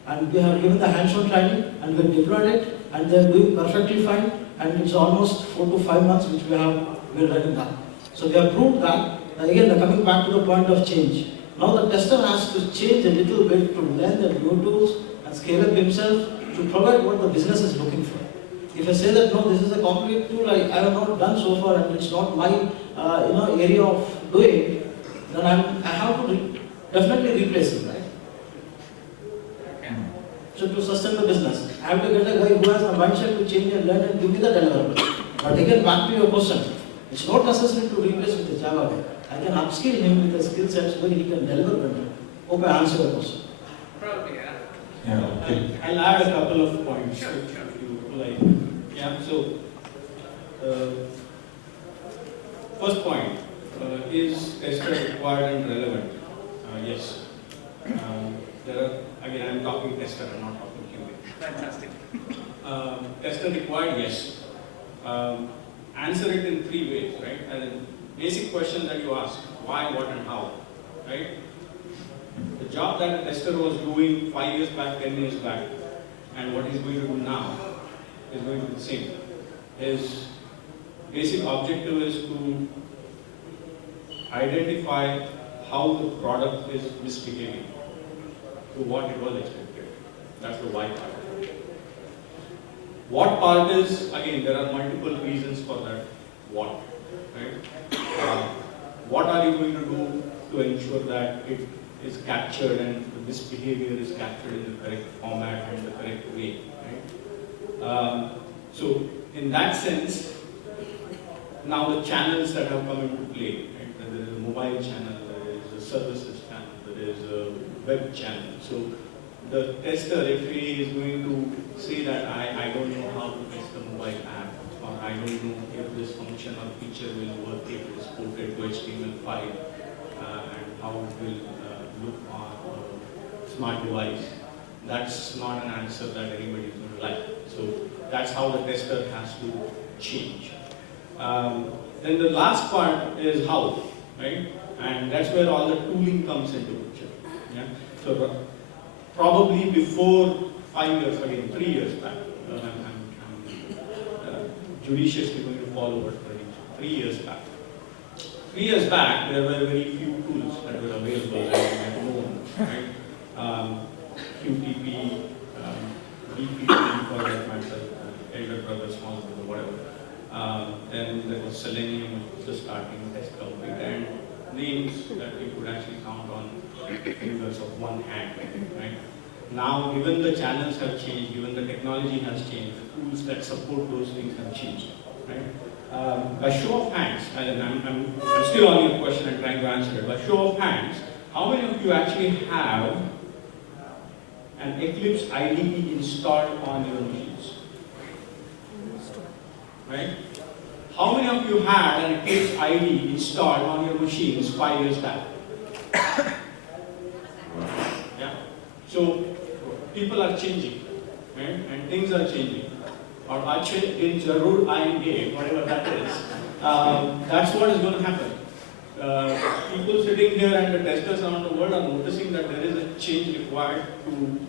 and we have given the hands-on training, and we have deployed it, and they are doing perfectly fine, and it's almost 4 to 5 months which we are running now. So we have proved that, again, they're coming back to the point of change. Now the tester has to change a little bit to learn the new tools and scale up himself to provide what the business is looking for. If I say that, no, this is a complete tool I have not done so far and it's not my area of doing, then I have to definitely replace it, right? So to sustain the business, I have to get a guy who has the mindset to change and learn and give me the deliverable. But again, back to your question, it's not necessary to replace with the Java guy. I can upskill him with the skill sets where he can deliver better. Hope I answer your question. Probably, yeah. Yeah. Okay. I'll add a couple of points Sure, if sure. you like. Yeah, so first point, is tester required and relevant? Yes. There are, again, I'm talking tester, I'm not talking QA. Fantastic. Tester required, yes. Answer it in 3 ways, right? And then basic question that you ask, why, what, and how, right? The job that a tester was doing 5 years back, 10 years back, and what he's going to do now is going to be the same. His basic objective is to identify how the product is misbehaving to what it was expected. That's the why part. What part is, again, there are multiple reasons for that what, right? What are you going to do to ensure that it is captured and the misbehavior is captured in the correct format and the correct way, right? So in that sense, now the channels that have come into play, right? There is a mobile channel, there is a services channel, there is a web channel. So the tester, if he is going to say that I don't know how to test the mobile app, or I don't know if this function or feature will work if it is ported to HTML5, and how it will look on a smart device, that's not an answer that anybody is going to like. So that's how the tester has to change. Then the last part is how, right? And that's where all the tooling comes into picture. Yeah? So probably before 5 years, again 3 years back, I'm judiciously going to follow what 3 years back. 3 years back, there were very few tools that were available and known, right? QTP, DPP for that matter, elder brother, small brother, whatever. Then there was Selenium, which was just starting test complete, and names that you could actually count on fingers of one hand, right? Now, given the channels have changed, given the technology has changed, the tools that support those things have changed, right? By show of hands, and I'm still on your question and trying to answer it, by show of hands, how many of you actually have an Eclipse IDE installed on your machines? Right? How many of you had an Eclipse IDE installed on your machines 5 years back? Yeah. So people are changing, right? And things are changing. Or actually, in Jarur Aayenge, whatever that is, that's what is going to happen. People sitting here and the testers around the world are noticing that there is a change required to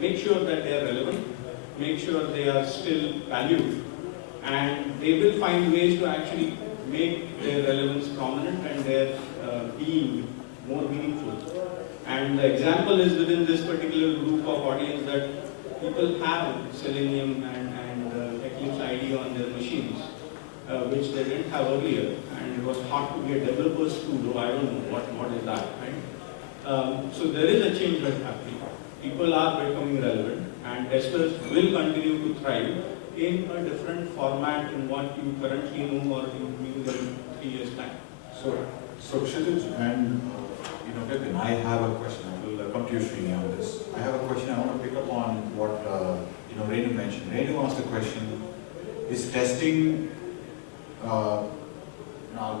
make sure that they are relevant, make sure they are still valued, and they will find ways to actually make their relevance prominent and their being more meaningful. And the example is within this particular group of audience that people have Selenium and Eclipse IDE on their machines, which they didn't have earlier, and it was hard to get developers to do. I don't know what is that, right? So there is a change that's happening. People are becoming relevant, and testers will continue to thrive in a different format in what you currently know or you knew them 3 years back. So Kshitij and Vipin, I have a question. I will come to you, Srini, on this. I have a question. I want to pick up on what Renu mentioned. Renu asked the question: is testing? I'll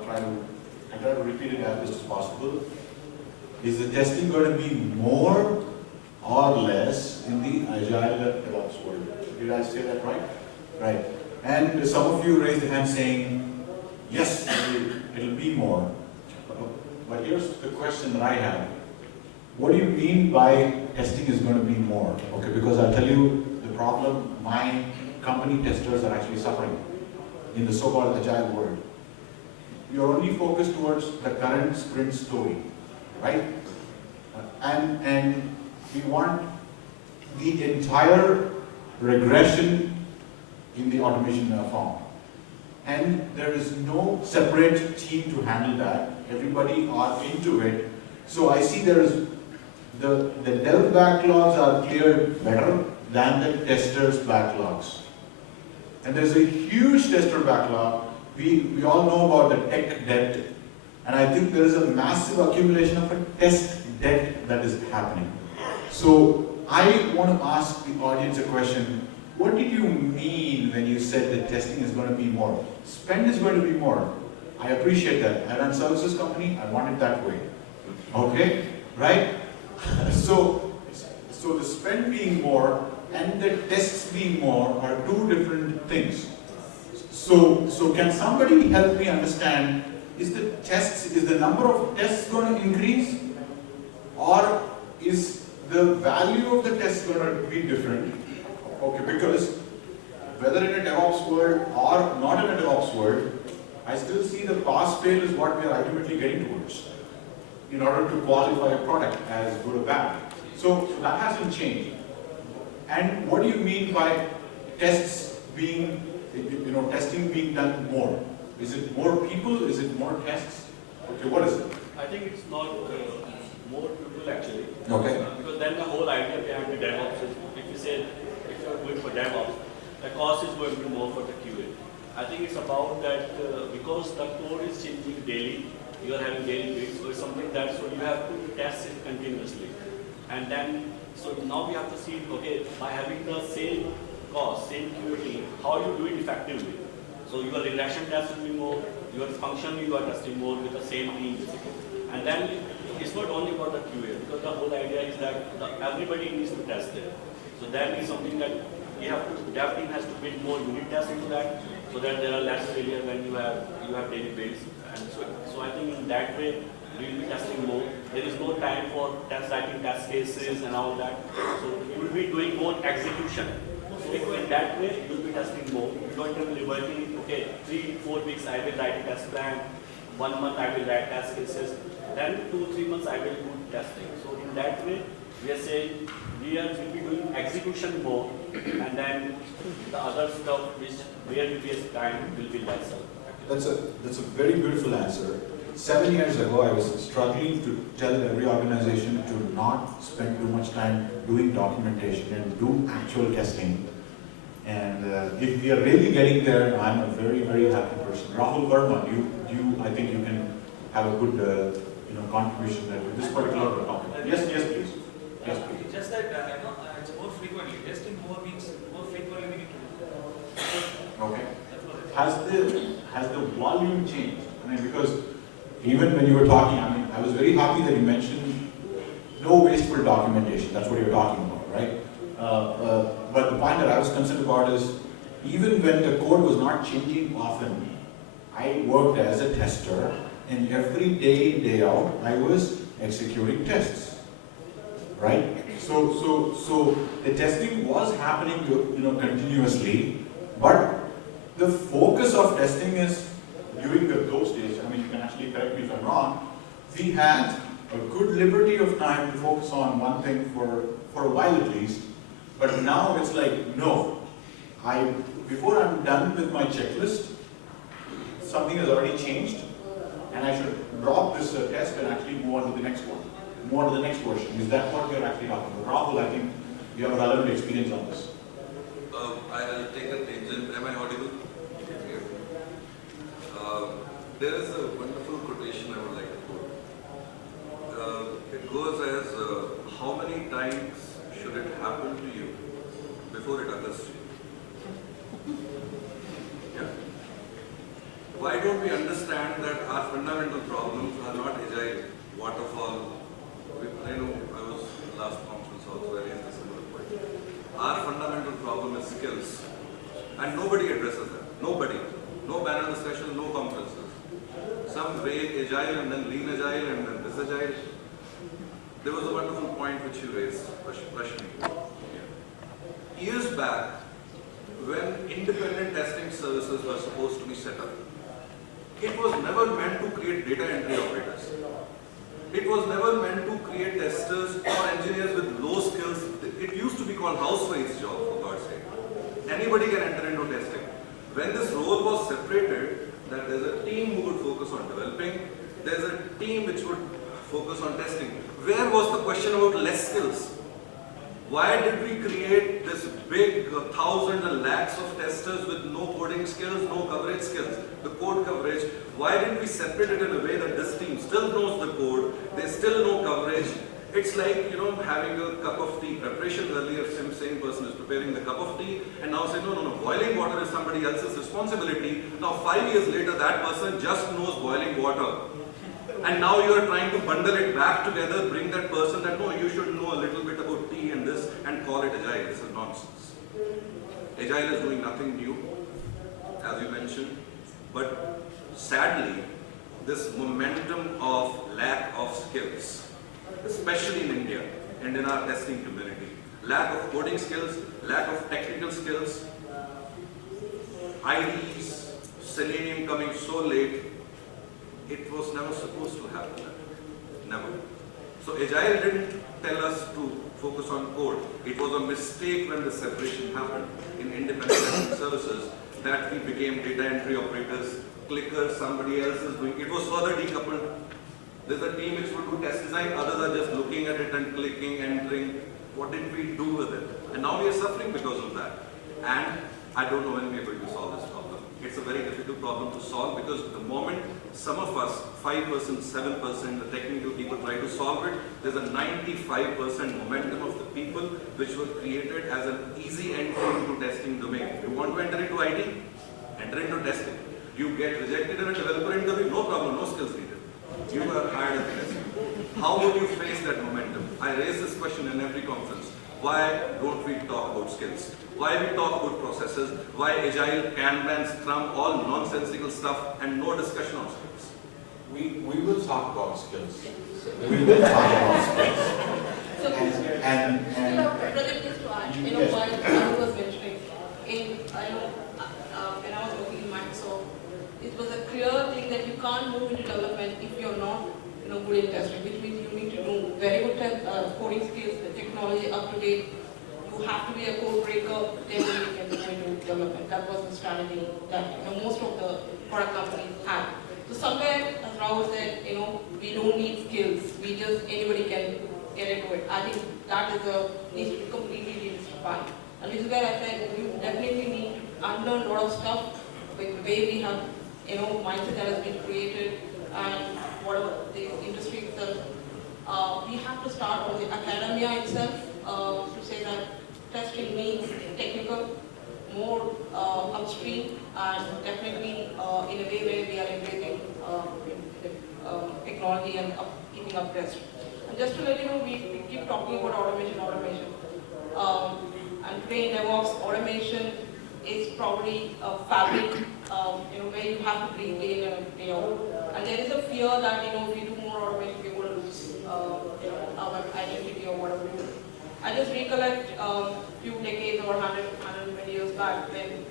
try to repeat it as best as possible. Is the testing going to be more or less in the Agile DevOps world? Did I say that right? Right. And some of you raised the hand saying, yes, it'll be more. But here's the question that I have. What do you mean by testing is going to be more? Okay, because I'll tell you the problem my company testers are actually suffering in the so-called Agile world. You're only focused towards the current sprint story, right? And we want the entire regression in the automation form. And there is no separate team to handle that. Everybody are into it. So I see there is the dev backlogs are cleared better than the testers' backlogs. And there's a huge tester backlog. We all know about the tech debt. And I think there is a massive accumulation of a test debt that is happening. So I want to ask the audience a question. What did you mean when you said that testing is going to be more? Spend is going to be more. I appreciate that. I run a services company, I want it that way. Okay? Right? So So the spend being more and the tests being more are two different things. So can somebody help me understand, is the number of tests going to increase? Or is the value of the tests going to be different? Okay, because whether in a DevOps world or not in a DevOps world, I still see the pass-fail is what we are ultimately getting towards in order to qualify a product as good or bad. So that hasn't changed. And what do you mean by tests being, testing being done more? Is it more people? Is it more tests? Okay, what is it? I think it's not more people actually. Okay. Because then the whole idea behind the DevOps is, if you say, if you're going for DevOps, the cost is going to be more for the QA. I think it's about that because the code is changing daily, you are having daily builds, so it's something that, so you have to test it continuously. And then, so now we have to see, okay, by having the same cost, same QA team, how you do it effectively. So your regression test will be more, your function you are testing more with the same team basically. And then it's not only about the QA, because the whole idea is that everybody needs to test it. So that is something that we have to, dev team has to build more unit tests into that, so that there are less failure when you have daily builds. And so I think in that way, we will be testing more. There is no time for writing test cases and all that. So we will be doing more execution. So in that way, you will be testing more. You don't have to working, okay, 3-4 weeks I will write a test plan, 1 month I will write test cases, then 2-3 months I will do testing. So in that way, we are saying we will be doing execution more, and then the other stuff where we waste time will be lesser. That's a very beautiful answer. 7 years ago, I was struggling to tell every organization to not spend too much time doing documentation and do actual testing. And if we are really getting there, I'm a very, very happy person. Rahul Verma, I think you can have a good, contribution there with this particular topic. Yes, please. Yes, please. Just that, it's more frequently. Testing more means more frequently we need to do. Okay. Has the volume changed? I mean, because even when you were talking, I was very happy that you mentioned no wasteful documentation. That's what you're talking about, right? But the point that I was concerned about is, even when the code was not changing often, I worked as a tester, and every day in, day out, I was executing tests, right? So the testing was happening, continuously, but the focus of testing is during those days. I mean, you can actually correct me if I'm wrong. We had a good liberty of time to focus on one thing for a while at least, but now it's like, no, before I'm done with my checklist, something has already changed, and I should drop this test and actually move on to the next one, move on to the next version. Is that what you're actually talking about? Rahul, I think you have a relevant experience on this. I'll take a tangent. Am I audible? There is a wonderful quotation I would like to quote. It goes as, how many times should it happen to you before it occurs to you? Yeah. Why don't we understand that our fundamental problems are not agile, waterfall? I know I was last conference also, I raised a similar point. Our fundamental problem is skills, and nobody addresses that. Nobody. No panel discussion, no conferences. Some vague agile and then lean agile and then this agile. There was a wonderful point which you raised, Rashmi. Years back, when independent testing services were supposed to be set up, it was never meant to create data entry operators. It was never meant to create testers or engineers with low skills. It used to be called housewife's job, for God's sake. Anybody can enter into testing. When this role was separated, that there's a team who would focus on developing, there's a team which would focus on testing. Where was the question about less skills? Why did we create this big thousands and lakhs of testers with no coding skills, no coverage skills, the code coverage? Why didn't we separate it in a way that this team still knows the code, they still know coverage? It's like, having a cup of tea. Preparation earlier, same person is preparing the cup of tea, and now say, no, boiling water is somebody else's responsibility. Now 5 years later, that person just knows boiling water. And now you are trying to bundle it back together, bring that person that, no, you should know a little bit about tea and this call it Agile, this is nonsense. Agile is doing nothing new, as you mentioned, but sadly, this momentum of lack of skills, especially in India and in our testing community, lack of coding skills, lack of technical skills, IDs, Selenium coming so late, it was never supposed to happen. Never. So Agile didn't tell us to focus on code. It was a mistake when the separation happened in independent testing services that we became data entry operators, clickers, somebody else is doing. It was further decoupled. There's a team which would do test design, others are just looking at it and clicking, entering. What did we do with it? And now we are suffering because of that. And I don't know when we are going to solve this problem. It's a very difficult problem to solve because the moment some of us, 5%, 7%, the technical people try to solve it, there's a 95% momentum of the people which were created as an easy entry into testing domain. You want to enter into IT? Enter into testing. You get rejected in a developer interview, no problem, no skills needed. You are hired as a tester. How would you face that momentum? I raise this question in every conference. Why don't we talk about skills? Why we talk about processes? Why Agile, Kanban, Scrum, all nonsensical stuff and no discussion on skills? We will talk about skills. We will talk about skills. So, And Pradeep, just to add, Yes. while I was mentioning, when I was working in Microsoft, it was a clear thing that you can't move into development if you're not, good in testing, which means you need to know very good coding skills, the technology up to date. You have to be a code breaker, then you can go into development. That was the strategy that most of the product companies had. So somewhere, as Rahul said, we don't need skills. We just anybody can get into it. I think that is needs to be completely demystified. And this is where I said you definitely need to unlearn a lot of stuff with the way we have mindset that has been created and whatever the industry itself. We have to start with the academia itself to say that testing means technical, more upstream, and definitely in a way where we are embracing technology and keeping up best. And just to let you know, we keep talking about automation. And today in DevOps, automation is probably a fabric, where you have to breathe in and day out. And there is a fear that, if we do more automation, we're going to lose, our identity or whatever. I just recollect a few decades or 120 years back when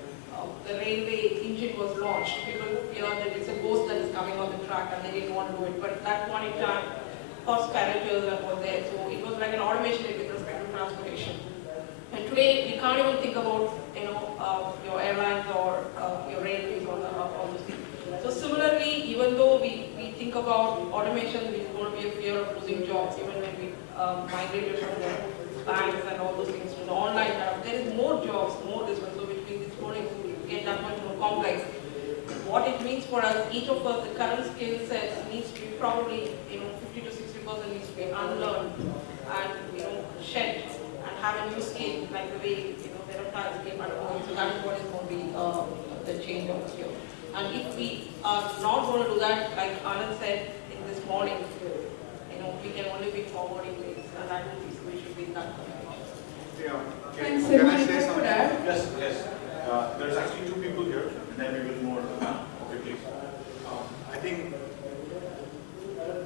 the railway engine was launched. People feared that it's a ghost that is coming on the track and they didn't want to do it. But at that point in time, horse carriages were there. So it was like an automation with respect to transportation. And today, we can't even think about, your airlines or your railways or all those things. So similarly, even though we think about automation, there's going to be a fear of losing jobs, even when we migrated from the banks and all those things to the online stuff. There is more jobs, more this one, so which means it's going to get that much more complex. What it means for us, each of us, the current skill sets needs to be probably, 50 to 60% needs to be unlearned and, shed and have a new skill, like the way, there are times came out of home. So that is what is going to be the change of skill. And if we are not going to do that, like Anand said in this morning, we can only be forwarding ways, and I think we should be in that communication. yeah. Thanks, Can I everyone. say Just something? for that. Yes. There's actually two people here, and then we will more. Okay, please. I think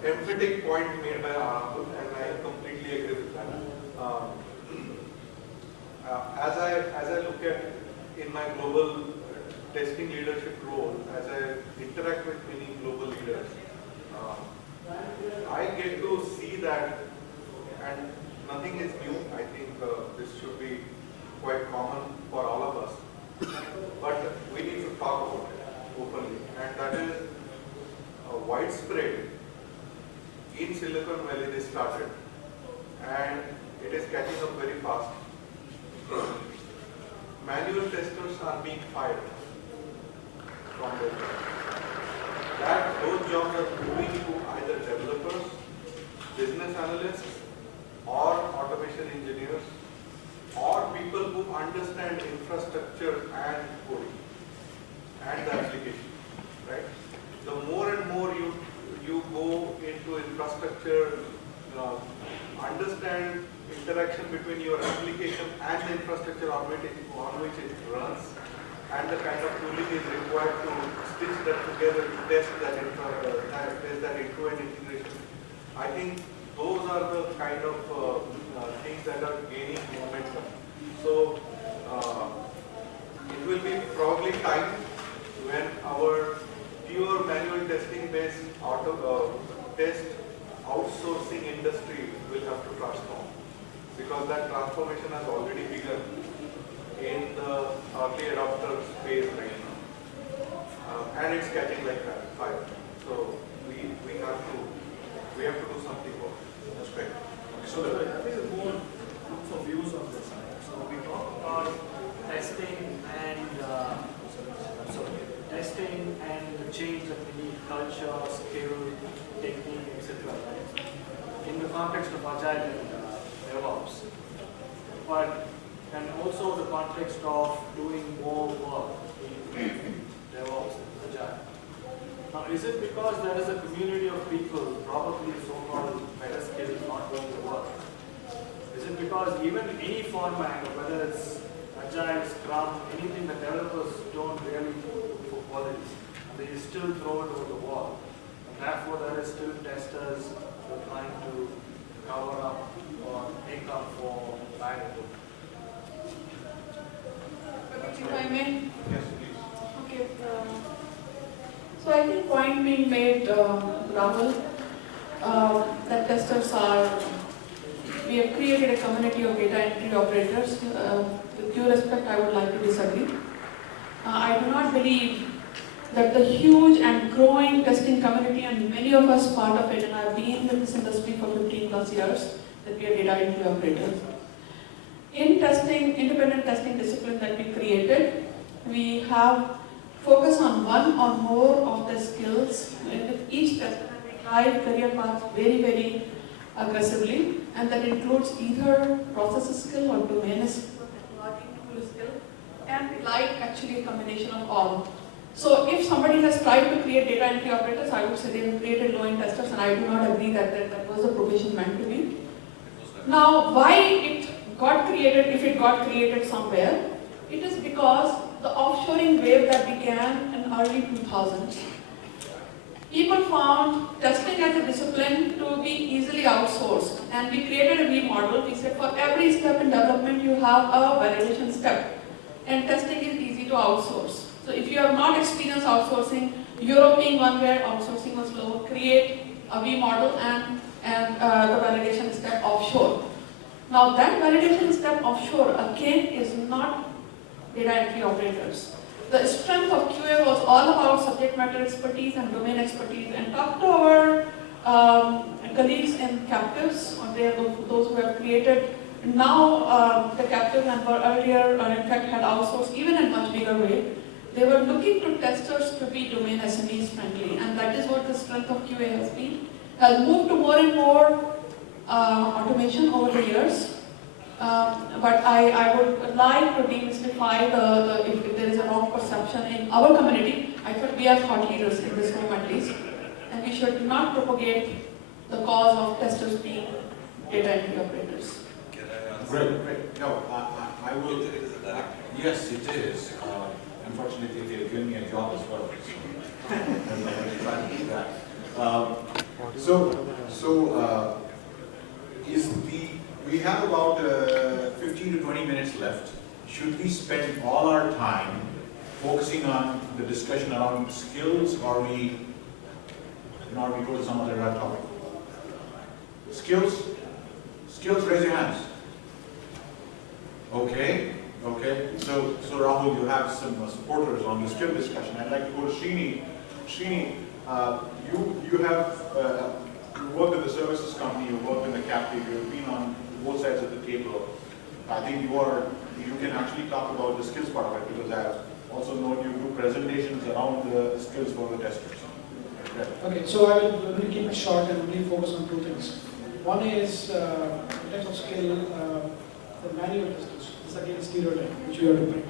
emphatic point made by Rahul, and I completely agree with that. As I look at in my global testing leadership role, as I interact with many global leaders, I get to see that, and nothing is new. I think this should be quite common for all of us. But we need to talk about it openly, and that is widespread. In Silicon Valley they started, and it is catching up very fast. Manual testers are being fired from their jobs. Those jobs are moving to either developers, business analysts, or automation engineers, or people who understand infrastructure and coding and the application, right? The more and more you go into infrastructure, understand interaction between your application infrastructure on which it runs, and the kind of tooling is required to stitch that together to test that end-to-end integration. I think those are the kind of things that are gaining momentum. So it will be probably time when our pure manual testing based test outsourcing industry will have to transform, because that transformation has already begun in the early adopter phase right now, and it's catching like fire. So we have to do something about it. That's right. So I think there's more room for views on this. So we talk about testing and testing and the change that we need, culture, skill, technique, etc. Right? In the context of Agile and DevOps, and also the context of doing more work in DevOps and Agile. Now, is it because there is a community of people, probably so-called better skills, not doing the work? Is it because even any format, whether it's Agile, Scrum, anything that developers don't really look for quality, they still throw it over the wall? And therefore, there is still testers who are trying to cover up or make up for bad work. If I may. Yes, please. Okay. So I think point being made, Rahul, that testers are, we have created a community of data entry operators. With due respect, I would like to disagree. I do not believe that the huge and growing testing community, and many of us part of it, and I've been in this industry for 15 plus years, that we are data entry operators. In testing, independent testing discipline that we created, we have focus on one or more of the skills with each tester. We drive career paths very, very aggressively, and that includes either process skill or domain skill, technology tool skill, and we like actually a combination of all. So if somebody has tried to create data entry operators, I would say they have created low-end testers, and I do not agree that was the profession meant to be. Now, why it got created, if it got created somewhere, it is because the offshoring wave that began in early 2000s, people found testing as a discipline to be easily outsourced, and we created a V model. We said for every step in development you have a validation step, and testing is easy to outsource. So if you have not experienced outsourcing, Europe being one where outsourcing was low, create a V model and the validation step offshore. Now that validation step offshore again is not data entry operators. The strength of QA was all about subject matter expertise and domain expertise. And talk to our colleagues in captives, or those who have created now the captives and were earlier, in fact, had outsourced even in much bigger way. They were looking to testers to be domain SMEs friendly, and that is what the strength of QA has been. Has moved to more and more automation over the years. But I would like to demystify if there is a wrong perception in our community. I think we are thought leaders in this room at least, and we should not propagate the cause of testers being data entry operators. Great. No, I will. Yes, it is. Unfortunately, they've given me a job as well. So I'm going to try to do that. We have about 15 to 20 minutes left. Should we spend all our time focusing on the discussion around skills, or we go to some other topic? Skills, raise your hands. Okay. So Rahul, you have some supporters on the skill discussion. I'd like to go to Srini. Srini, you have worked at the services company, you worked in the captive, you've been on both sides of the table. I think you can actually talk about the skills part of it, because I've also known you do presentations around the skills for the testers. Okay, so I will only keep it short and only focus on two things. One is in terms of skill, the manual testers. This is again a stereotype which we have to break.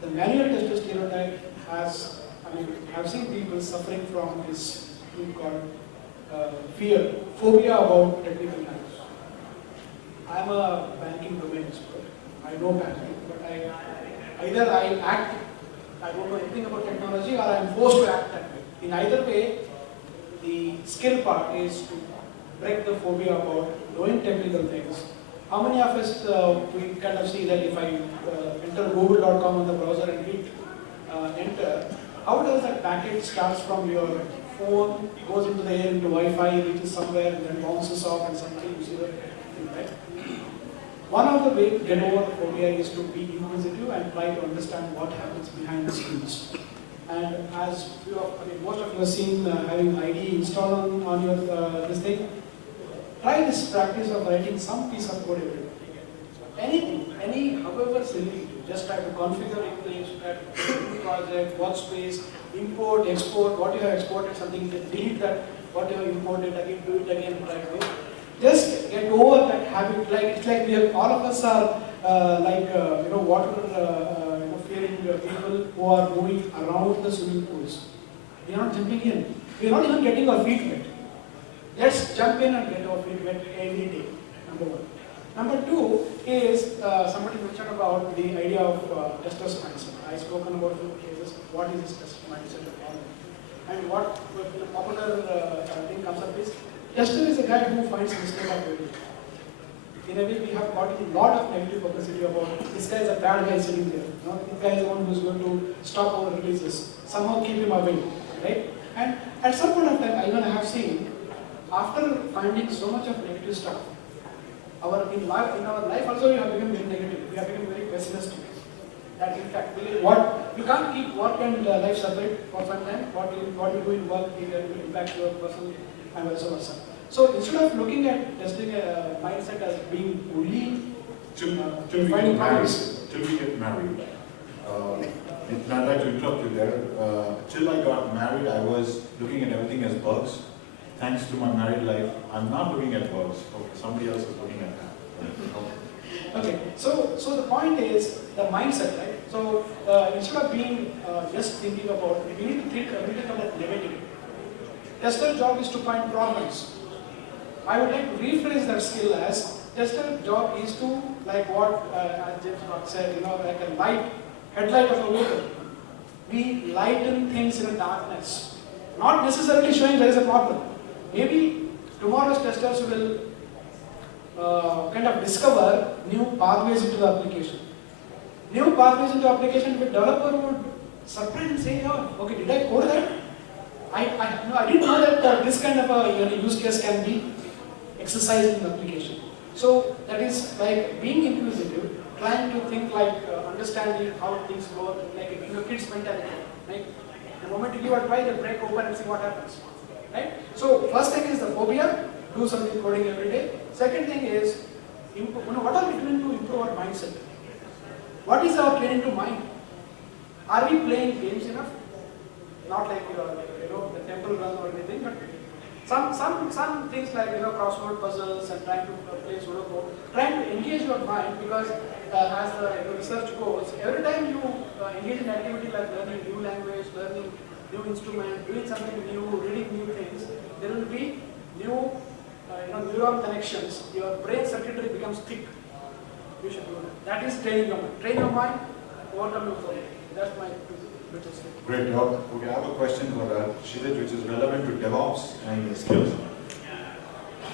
The manual tester stereotype has, I've seen people suffering from this thing called phobia about technical matters. I'm a banking domain expert. I know pattern, but either I act, I don't know anything about technology, or I am forced to act that way. In either way, the skill part is to break the phobia about knowing technical things. How many of us, we kind of see that if I enter google.com on the browser and hit enter, how does that packet starts from your phone, goes into the air, into Wi-Fi, reaches somewhere, and then bounces off and something, you see that thing, right? One of the ways to get over the phobia is to be inquisitive and try to understand what happens behind the scenes. And as most of you have seen having ID installed on your this thing, try this practice of writing some piece of code every day. Anything, however silly, just try to configure English, try to do project, workspace, import, export, what you have exported, something, delete that, what you have imported, again, do it again, try to do it. Just get over that habit. Like it's like we have, all of us are water-fearing people who are moving around the swimming pools. We are not jumping in. We are not even getting our feet wet. Let's jump in and get our feet wet every day. Number one. Number two is somebody mentioned about the idea of tester's mindset. I spoken about few cases. What is this tester mindset? And what the popular thing comes up is, tester is a guy who finds mistake of every day. In a way, we have got a lot of negative publicity about this guy is a bad guy sitting there. You know, this guy is the one who is going to stop our releases. Somehow keep him away, right? And at some point of time, I even have seen, after finding so much of negative stuff, in our life also we have become very negative. We have become very pessimistic. That in fact, you can't keep work and life separate for some time. What you do in work will impact your personal and vice versa. So instead of looking at testing a mindset as being only till we get married. I'd like to interrupt you there. Till I got married, I was looking at everything as bugs. Thanks to my married life, I'm not looking at bugs. Okay, somebody else is looking at that. Okay, so the point is the mindset, right? So instead of being just thinking about, we need to think everything about negativity. Tester's job is to find problems. I would like to rephrase that skill as tester's job is to, like what as James Scott said, like a headlight of a vehicle. We lighten things in the darkness, not necessarily showing there is a problem. Maybe tomorrow's testers will kind of discover new pathways into the application. New pathways into application, the developer would surprise and say, oh, okay, did I code that? I didn't know that this kind of a use case can be exercised in the application. So that is like being inquisitive, trying to think like understanding how things go, like a kid's mentality. Right? The moment you give a try, they break open and see what happens. Right? So first thing is the phobia, do something coding every day. Second thing is, what are we doing to improve our mindset? What is our training to mind? Are we playing games enough? Not like the temple run or anything, but some things like crossword puzzles and trying to play Sudoku, trying to engage your mind, because as the research goes, every time you engage in activity like learning new language, learning new instrument, doing something new, reading new things, there will be new neuron connections. Your brain circuitry becomes thick. You should do that. That is training your mind. Train your mind, overcome your phobia. That's my little statement. Great job. Okay, I have a question for Kshitij, which is relevant to DevOps and skills.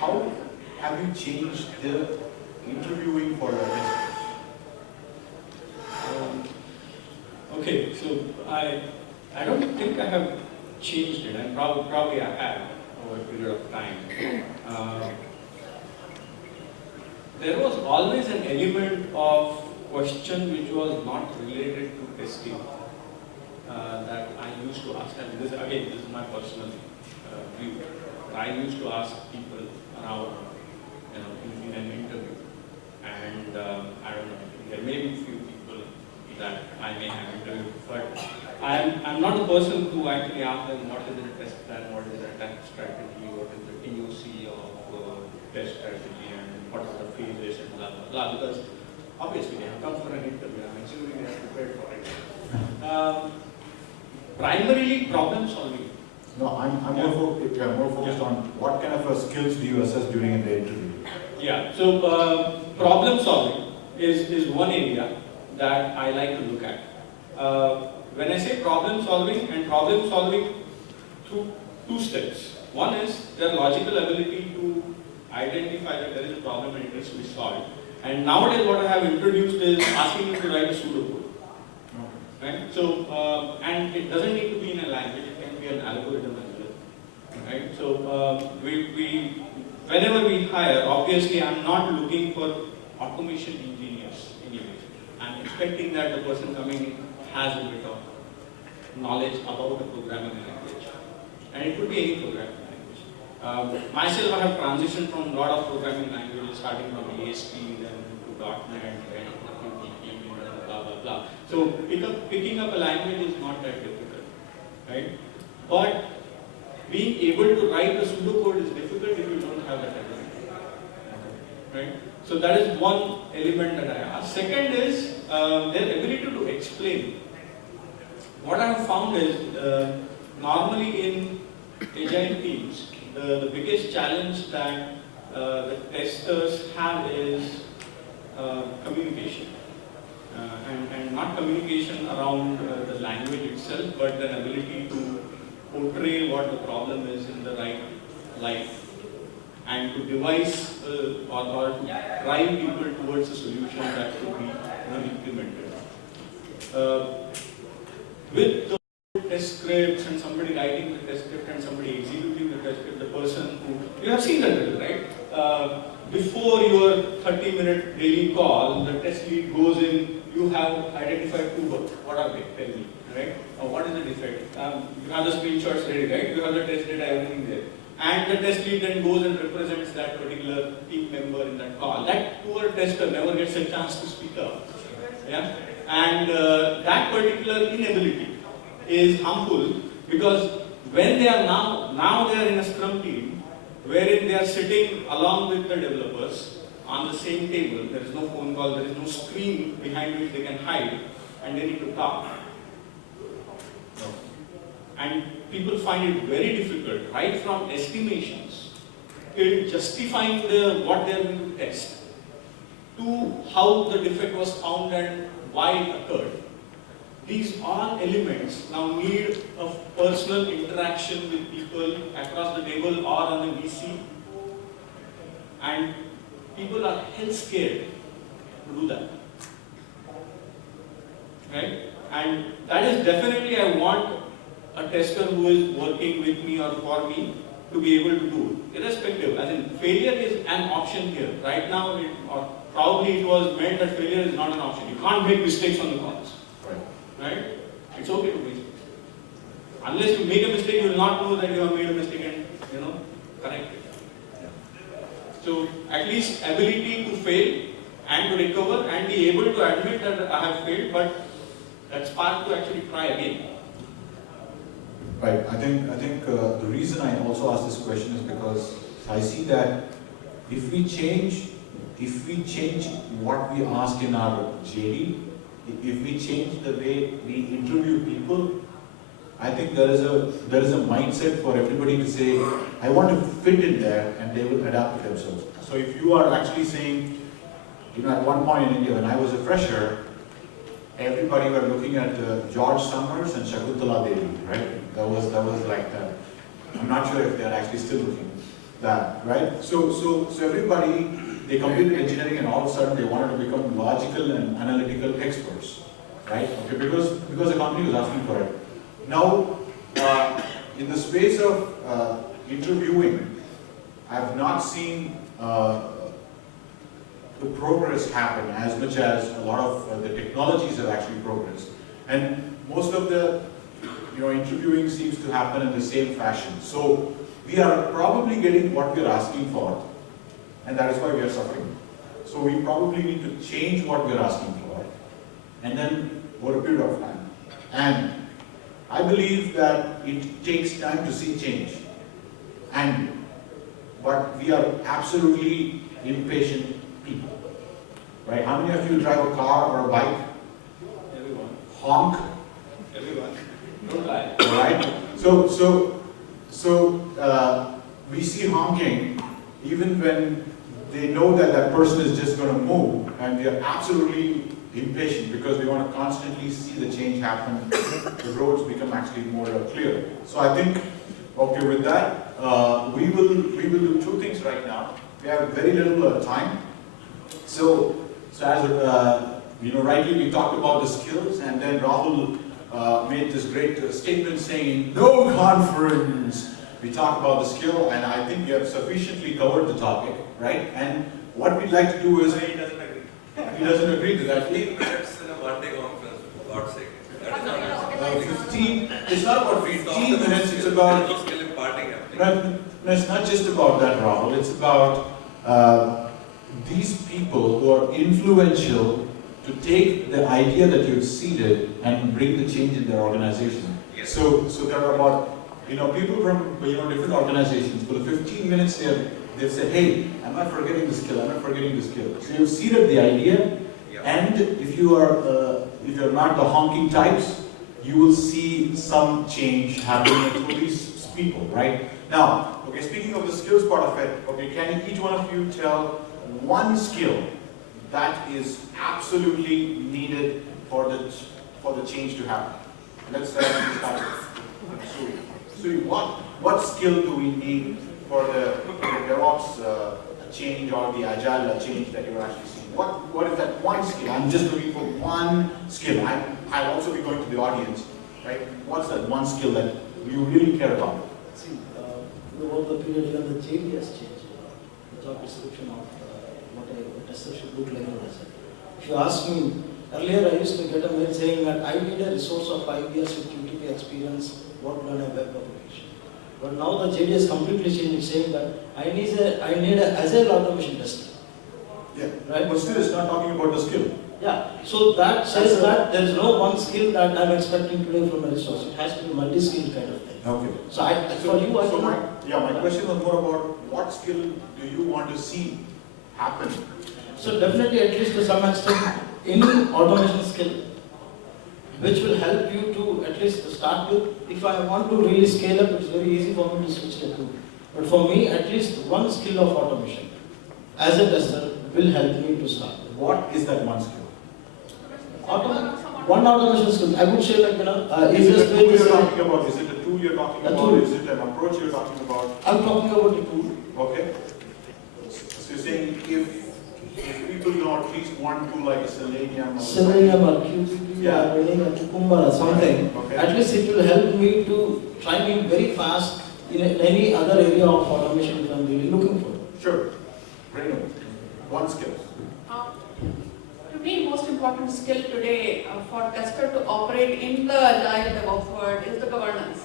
How have you changed the interviewing for your testers? Okay, so I don't think I have changed it, and probably I have over a period of time. There was always an element of question which was not related to testing that I used to ask, and this is my personal view. I used to ask people around, in an interview, and I don't know, there may be few people that I may have interviewed, but I'm not the person who actually asks them what is the test plan, what is the test strategy, what is the TOC of test strategy, and what is the phases, and blah blah blah, because obviously they have come for an interview, I'm assuming they are prepared for it. Primarily problem solving. No, I'm more focused on what kind of skills do you assess during the interview? Yeah, so problem solving is one area that I like to look at. When I say problem solving through two steps. One is their logical ability to identify that there is a problem and it needs to be solved. And nowadays what I have introduced is asking you to write a pseudocode. Right? So, and it doesn't need to be in a language, it can be an algorithm as well. Right? So, whenever we hire, obviously I'm not looking for automation engineers anyway. I'm expecting that the person coming in has a bit of knowledge about the programming language. And it could be any programming language. Myself, I have transitioned from a lot of programming languages, starting from ASP, then to .NET, then to blah, blah, blah. So picking up a language is not that difficult, right? But being able to write a pseudocode is difficult if you don't have that ability, right? So that is one element that I ask. Second is their ability to explain. What I have found is normally in Agile teams, the biggest challenge that the testers have is communication. And not communication around the language itself, but the ability to portray what the problem is in the right light and to devise or to drive people towards a solution that could be implemented. With the test scripts and somebody writing the test script and somebody executing the test script, the person who, you have seen that, right? Before your 30-minute daily call, the test lead goes in, you have identified two bugs. What are they? Tell me, right? What is the defect? You have the screenshots ready, right? You have the test data, everything there. And the test lead then goes and represents that particular team member in that call. That poor tester never gets a chance to speak up. Yeah? And that particular inability is harmful because when they are now they are in a scrum team wherein they are sitting along with the developers on the same table. There is no phone call, there is no screen behind which they can hide, and they need to talk. And people find it very difficult, right from estimations till justifying what they are going to test, to how the defect was found and why it occurred. These all elements now need a personal interaction with people across the table or on the VC, and people are hell scared to do that. Right? And that is definitely, I want a tester who is working with me or for me to be able to do, irrespective. As in, failure is an option here. Right now, or probably it was meant that failure is not an option. You can't make mistakes on the calls. Right? It's okay to make mistakes. Unless you make a mistake, you will not know that you have made a mistake and correct it. So at least ability to fail and to recover and be able to admit that I have failed, but that spark to actually try again. Right. I think the reason I also ask this question is because I see that if we change what we ask in our JD, if we change the way we interview people, I think there is a mindset for everybody to say, I want to fit in there, and they will adapt to themselves. So if you are actually saying, at one point in India when I was a fresher, everybody were looking at George Summers and Shakuntala Devi, right? That was like that. I'm not sure if they are actually still looking that, right? So everybody, they completed engineering and all of a sudden they wanted to become logical and analytical experts, right? Okay, because the company was asking for it. Now, in the space of interviewing, I have not seen the progress happen as much as a lot of the technologies have actually progressed. And most of the interviewing seems to happen in the same fashion. So we are probably getting what we are asking for, and that is why we are suffering. So we probably need to change what we are asking for, and then over a period of time. And I believe that it takes time to see change. But we are absolutely impatient people. Right? How many of you drive a car or a bike? Everyone. Honk? Everyone. Don't lie. Right? So we see honking even when they know that that person is just going to move, and we are absolutely impatient because we want to constantly see the change happen. The roads become actually more clear. So I think, okay, with that, we will do two things right now. We have very little time. So as rightly we talked about the skills, and then Rahul made this great statement saying, no conference. We talked about the skill, and I think we have sufficiently covered the topic, right? And what we'd like to do is, He doesn't agree. he doesn't agree to that. 15 minutes in a one-day conference, for God's sake. That is not 15, it's not about We talked 15 minutes, it's about, skill imparting happening. no, it's not just about that, Rahul, it's about these people who are influential to take the idea that you've seeded and bring the change in their organization. Yes. So there are about, people from, different organizations, for the 15 minutes they've said, hey, am I forgetting the skill, am I forgetting the skill? So you've seeded the idea, Yeah. and if you're not the honking types, you will see some change happening through these people, right? Now, okay, speaking of the skills part of it, okay, can each one of you tell one skill that is absolutely needed for the change to happen? Let's start with Suri. Suri, what skill do we need for the DevOps change or the Agile change that you're actually seeing? What is that one skill? I'm just looking for one skill. I'll also be going to the audience, right? What's that one skill that you really care about? See, over the period, even the JD has changed. The job description of what a tester should look like in Agile. If you ask me, earlier I used to get a mail saying that I need a resource of 5 years with UTP experience, worked on a web application. But now the JD has completely changed, saying that I need an Agile automation tester. Yeah, right? But still, it's not talking about the skill. Yeah, so that says that there is no one skill that I'm expecting today from a resource. It has to be multi-skilled kind of thing. Okay. So my question was more about what skill do you want to see happen? So definitely, at least to some extent, any automation skill which will help you to at least start with. If I want to really scale up, it's very easy for me to switch the tool. But for me, at least one skill of automation as a tester will help me to start. What is that one skill? One automation skill. I would say Is it a easiest way tool to you're say. talking about? Is it a tool you're talking A about? tool. Is it an approach you're talking about? I'm talking about a tool. Okay. So you're saying if people know at least one tool like a Selenium Or QPP or Cucumber or something, Okay. at least it will help me to try me very fast in any other area of automation that I'm really looking for. Sure. Renu, one skill. To me, most important skill today for tester to operate in the Agile DevOps world is the governance.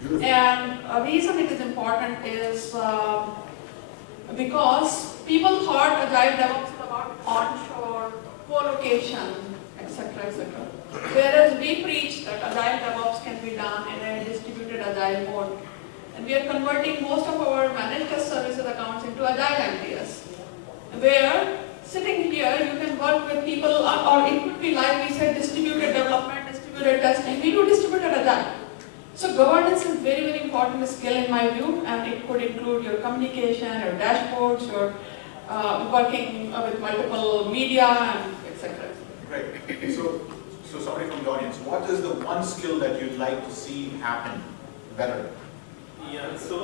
Beautiful. And a reason it is important is because people thought Agile DevOps is about onshore, co-location, etc., etc. Whereas we preach that Agile DevOps can be done in a distributed Agile mode. And we are converting most of our managed test services accounts into Agile MTS, where sitting here you can work with people, or it could be like we said, distributed development, distributed testing. We do distributed Agile. So governance is very, very important skill in my view, and it could include your communication, your dashboards, your working with multiple media, and etc. Great. So somebody from the audience, what is the one skill that you'd like to see happen better? Yeah, so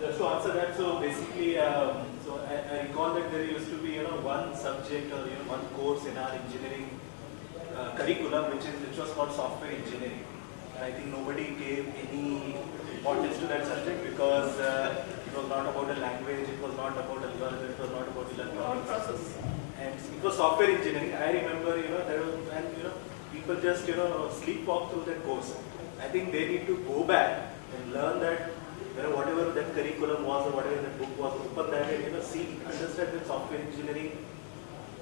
just to answer that, so basically, so I recall that there used to be one subject or one course in our engineering curriculum which was called software engineering. And I think nobody gave any importance to that subject because it was not about a language, it was not about algorithm, it was not about electronics. And it was software engineering. I remember, there was, and people just sleepwalk through that course. I think they need to go back and learn that whatever that curriculum was or whatever that book was, open that and see, understand the software engineering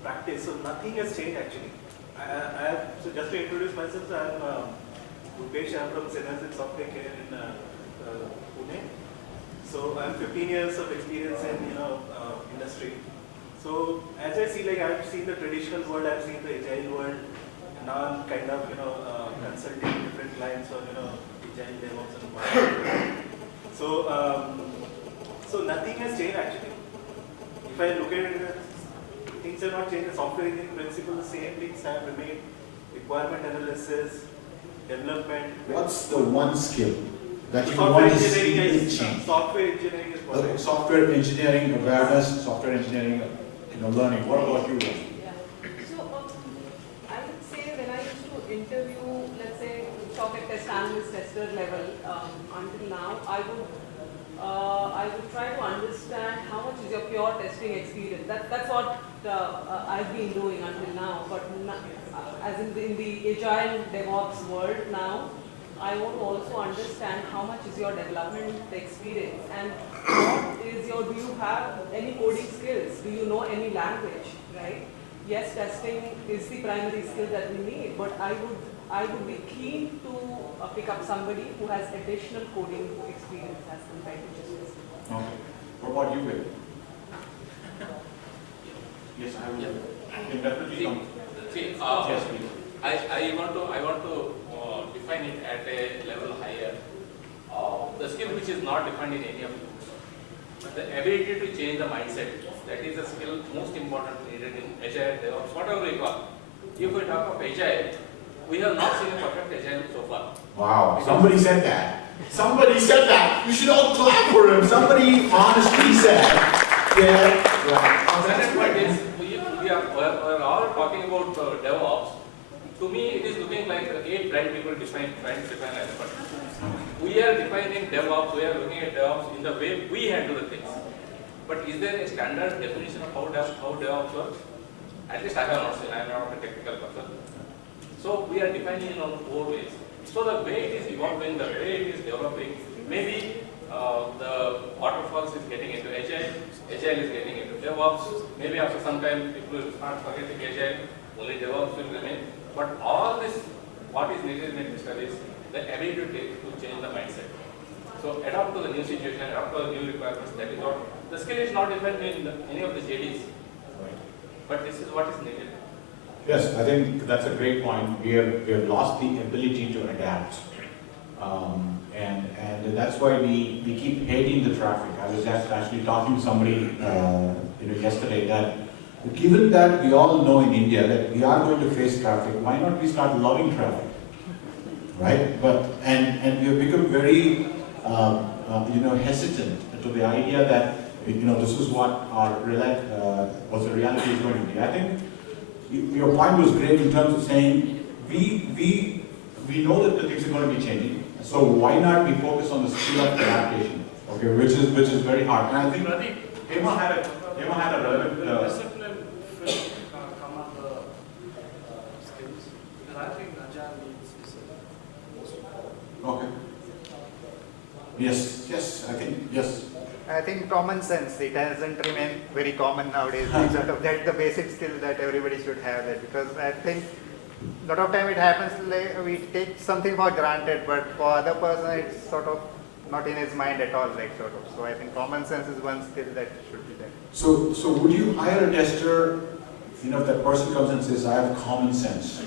practice. So nothing has changed actually. So just to introduce myself, I'm Rupesh. I'm from Synergy Software Care in Pune. So I'm 15 years of experience in industry. So as I see, I've seen the traditional world, I've seen the agile world. Now I'm kind of consulting different clients on agile DevOps and so so nothing has changed actually. if I look at it, things have not changed. The software engineering principles, the same things have remained. Requirement analysis, development. What's the one skill that you software want to see engineering it change? Software engineering is possible. Software engineering awareness, software engineering, learning. What about you? Yeah. So I would say when I used to interview, let's say, software test analyst, tester level, until now, I would try to understand how much is your pure testing experience. That's what I've been doing until now. But as in the Agile DevOps world now, I want to also understand how much is your development experience and what is your, do you have any coding skills? Do you know any language, right? Yes, testing is the primary skill that we need, but I would be keen to pick up somebody who has additional coding experience as compared to just testing. Okay. What about you, Bill? Yes, I will. I can definitely come. See, Yes, please. I want to define it at a level higher. The skill which is not defined in any of the books, but the ability to change the mindset, that is the skill most important needed in Agile, DevOps, whatever we call. If we talk of Agile, we have not seen a perfect Agile so far. Wow, somebody said that. Somebody said that. You should all clap for him. Somebody honestly said, yeah. The second point is, we're all talking about DevOps. To me, it is looking like 8 blind people trying to define as a We are defining DevOps, we are looking at DevOps in the way we handle the things. But is there a standard definition of how DevOps works? At least I have not seen, I am not a technical person. So we are defining it on 4 ways. So the way it is evolving, the way it is developing, maybe the waterfalls is getting into Agile, Agile is getting into DevOps, maybe after some time people will start forgetting Agile, only DevOps will remain. But all this, what is needed in Mr. is the ability to change the mindset. So adapt to the new situation, adapt to the new requirements, that is what, the skill is not defined in any of the JDs, but this is what is needed. Yes, I think that's a great point. We have lost the ability to adapt. And that's why we keep hating the traffic. I was just actually talking to somebody yesterday that given that we all know in India that we are going to face traffic, why not we start loving traffic? Right? And we have become very hesitant to the idea that this is what our what the reality is going to be. I think your point was great in terms of saying we know that the things are going to be changing, so why not we focus on the skill of adaptation, okay, which is very hard. And I think Hema had a relevant. Discipline will come under skills, because I think Agile needs is most important. Okay. Yes, I think yes. I think common sense, it hasn't remained very common nowadays. It's sort of that's the basic skill that everybody should have that, because I think a lot of time it happens like we take something for granted, but for other person it's sort of not in his mind at all, So I think common sense is one skill that should be there. So would you hire a tester, if that person comes and says, I have common sense?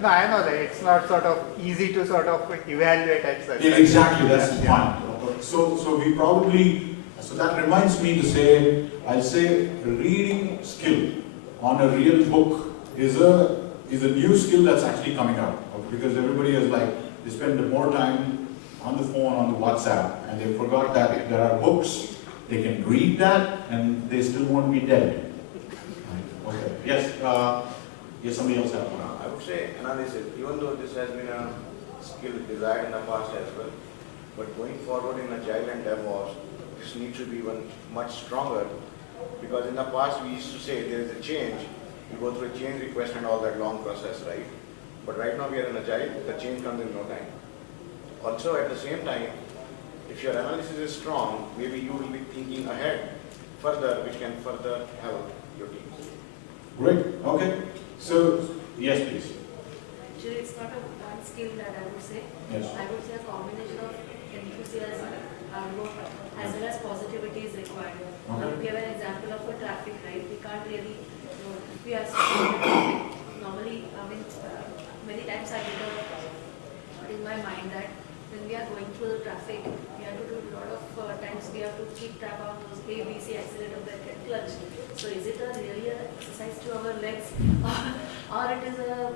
No, I know that it's not sort of easy to sort of evaluate at such. Yeah, exactly, that's the point. So we probably, so that reminds me to say, I'll say reading skill on a real book is a new skill that's actually coming out. Because everybody is they spend more time on the phone, on the WhatsApp, and they forgot that there are books, they can read that, and they still won't be dead. Okay, yes, somebody else have one. I would say analysis, even though this has been a skill desired in the past as well, but going forward in Agile and DevOps, this needs to be much stronger, because in the past we used to say there is a change, you go through a change request and all that long process, right? But right now we are in Agile, the change comes in no time. Also at the same time, if your analysis is strong, maybe you will be thinking ahead further, which can further help your teams. Great, okay. So, yes please. Actually, it's not a one skill that I would say. Yes. I would say a combination of enthusiasm, hard work, as well as positivity is required. Okay. You give an example of a traffic, right? We can't really, if we are stuck in the traffic, normally, many times I get a thought in my mind that when we are going through the traffic, we have to do a lot of time times we have to keep track on those A, B, C, accelerator, brake and clutch. So is it really an exercise to our legs or it is a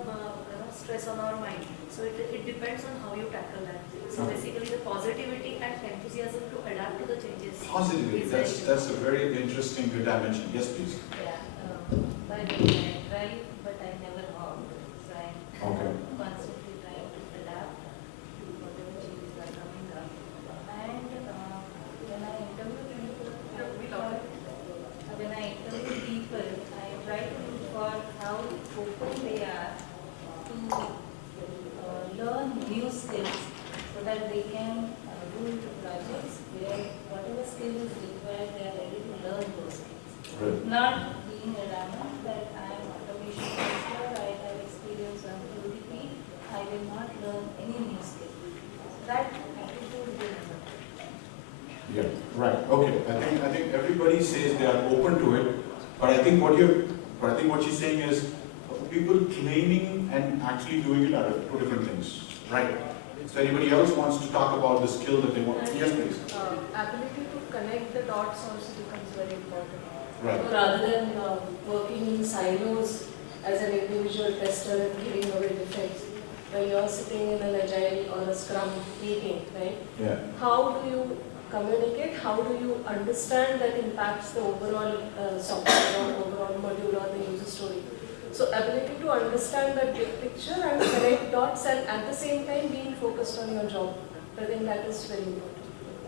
stress on our mind? So it depends on how you tackle that. So basically the positivity and enthusiasm to adapt to the changes. Positivity, that's a very interesting dimension. Yes, please. Yeah, by the way, I tried, but I never worked. So I'm constantly trying to adapt to whatever changes are coming up. And when I interview people, I try to look for how open they are to learn new skills so that they can do into projects where whatever skill is required, they are ready to learn those skills. Right. Not being a runner that I am automation master, I have experience on UDP, I will not learn any new skill. That attitude will never. Yeah, right. Okay. I think everybody says they are open to it, but I think what she's saying is people claiming and actually doing it are two different things. Right. So anybody else wants to talk about the skill that they want? Yes, please. Ability to connect the dots also becomes very important. Right. Rather than working in silos as an individual tester and giving away defects, when you're sitting in an agile or a scrum meeting, right? Yeah. How do you communicate? How do you understand that impacts the overall software or overall module or the user story? So ability to understand that big picture and connect dots and at the same time being focused on your job. I think that is very important.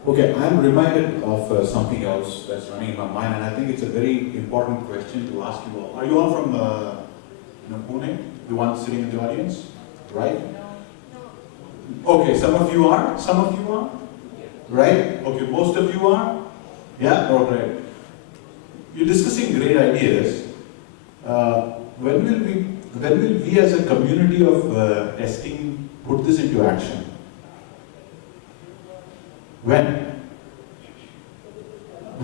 Okay, I'm reminded of something else that's running in my mind, and I think it's a very important question to ask you all. Are you all from Pune? The one sitting in the audience? Right? Okay, some of you are? Some of you are? Right? Okay, most of you are? Yeah? Okay. You're discussing great ideas. When will we as a community of testing put this into action? When?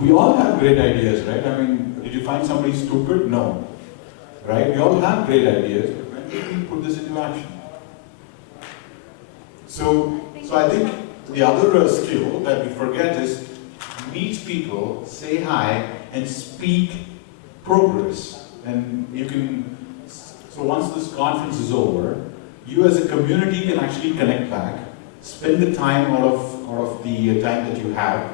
We all have great ideas, right? I mean, did you find somebody stupid? No. Right? We all have great ideas, but when will we put this into action? So I think the other skill that we forget is meet people, say hi, and speak progress. And you can, so once this conference is over, you as a community can actually connect back, spend the time out of the time that you have.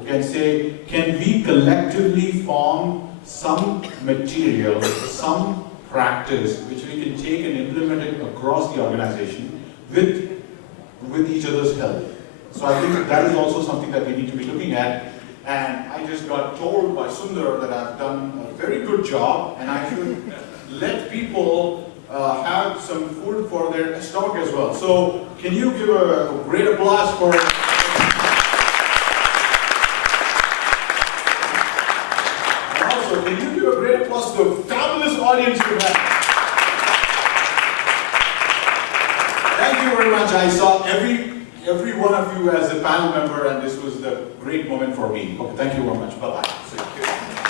You can say, can we collectively form some material, some practice which we can take and implement it across the organization with each other's help. So I think that is also something that we need to be looking at. And I just got told by Sundar that I've done a very good job and I should let people have some food for their stomach as well. So can you give a great applause for and also can you give a great applause to the fabulous audience you have? Thank you very much. I saw every one of you as a panel member, and this was the great moment for me. Okay, thank you very much. Bye-bye.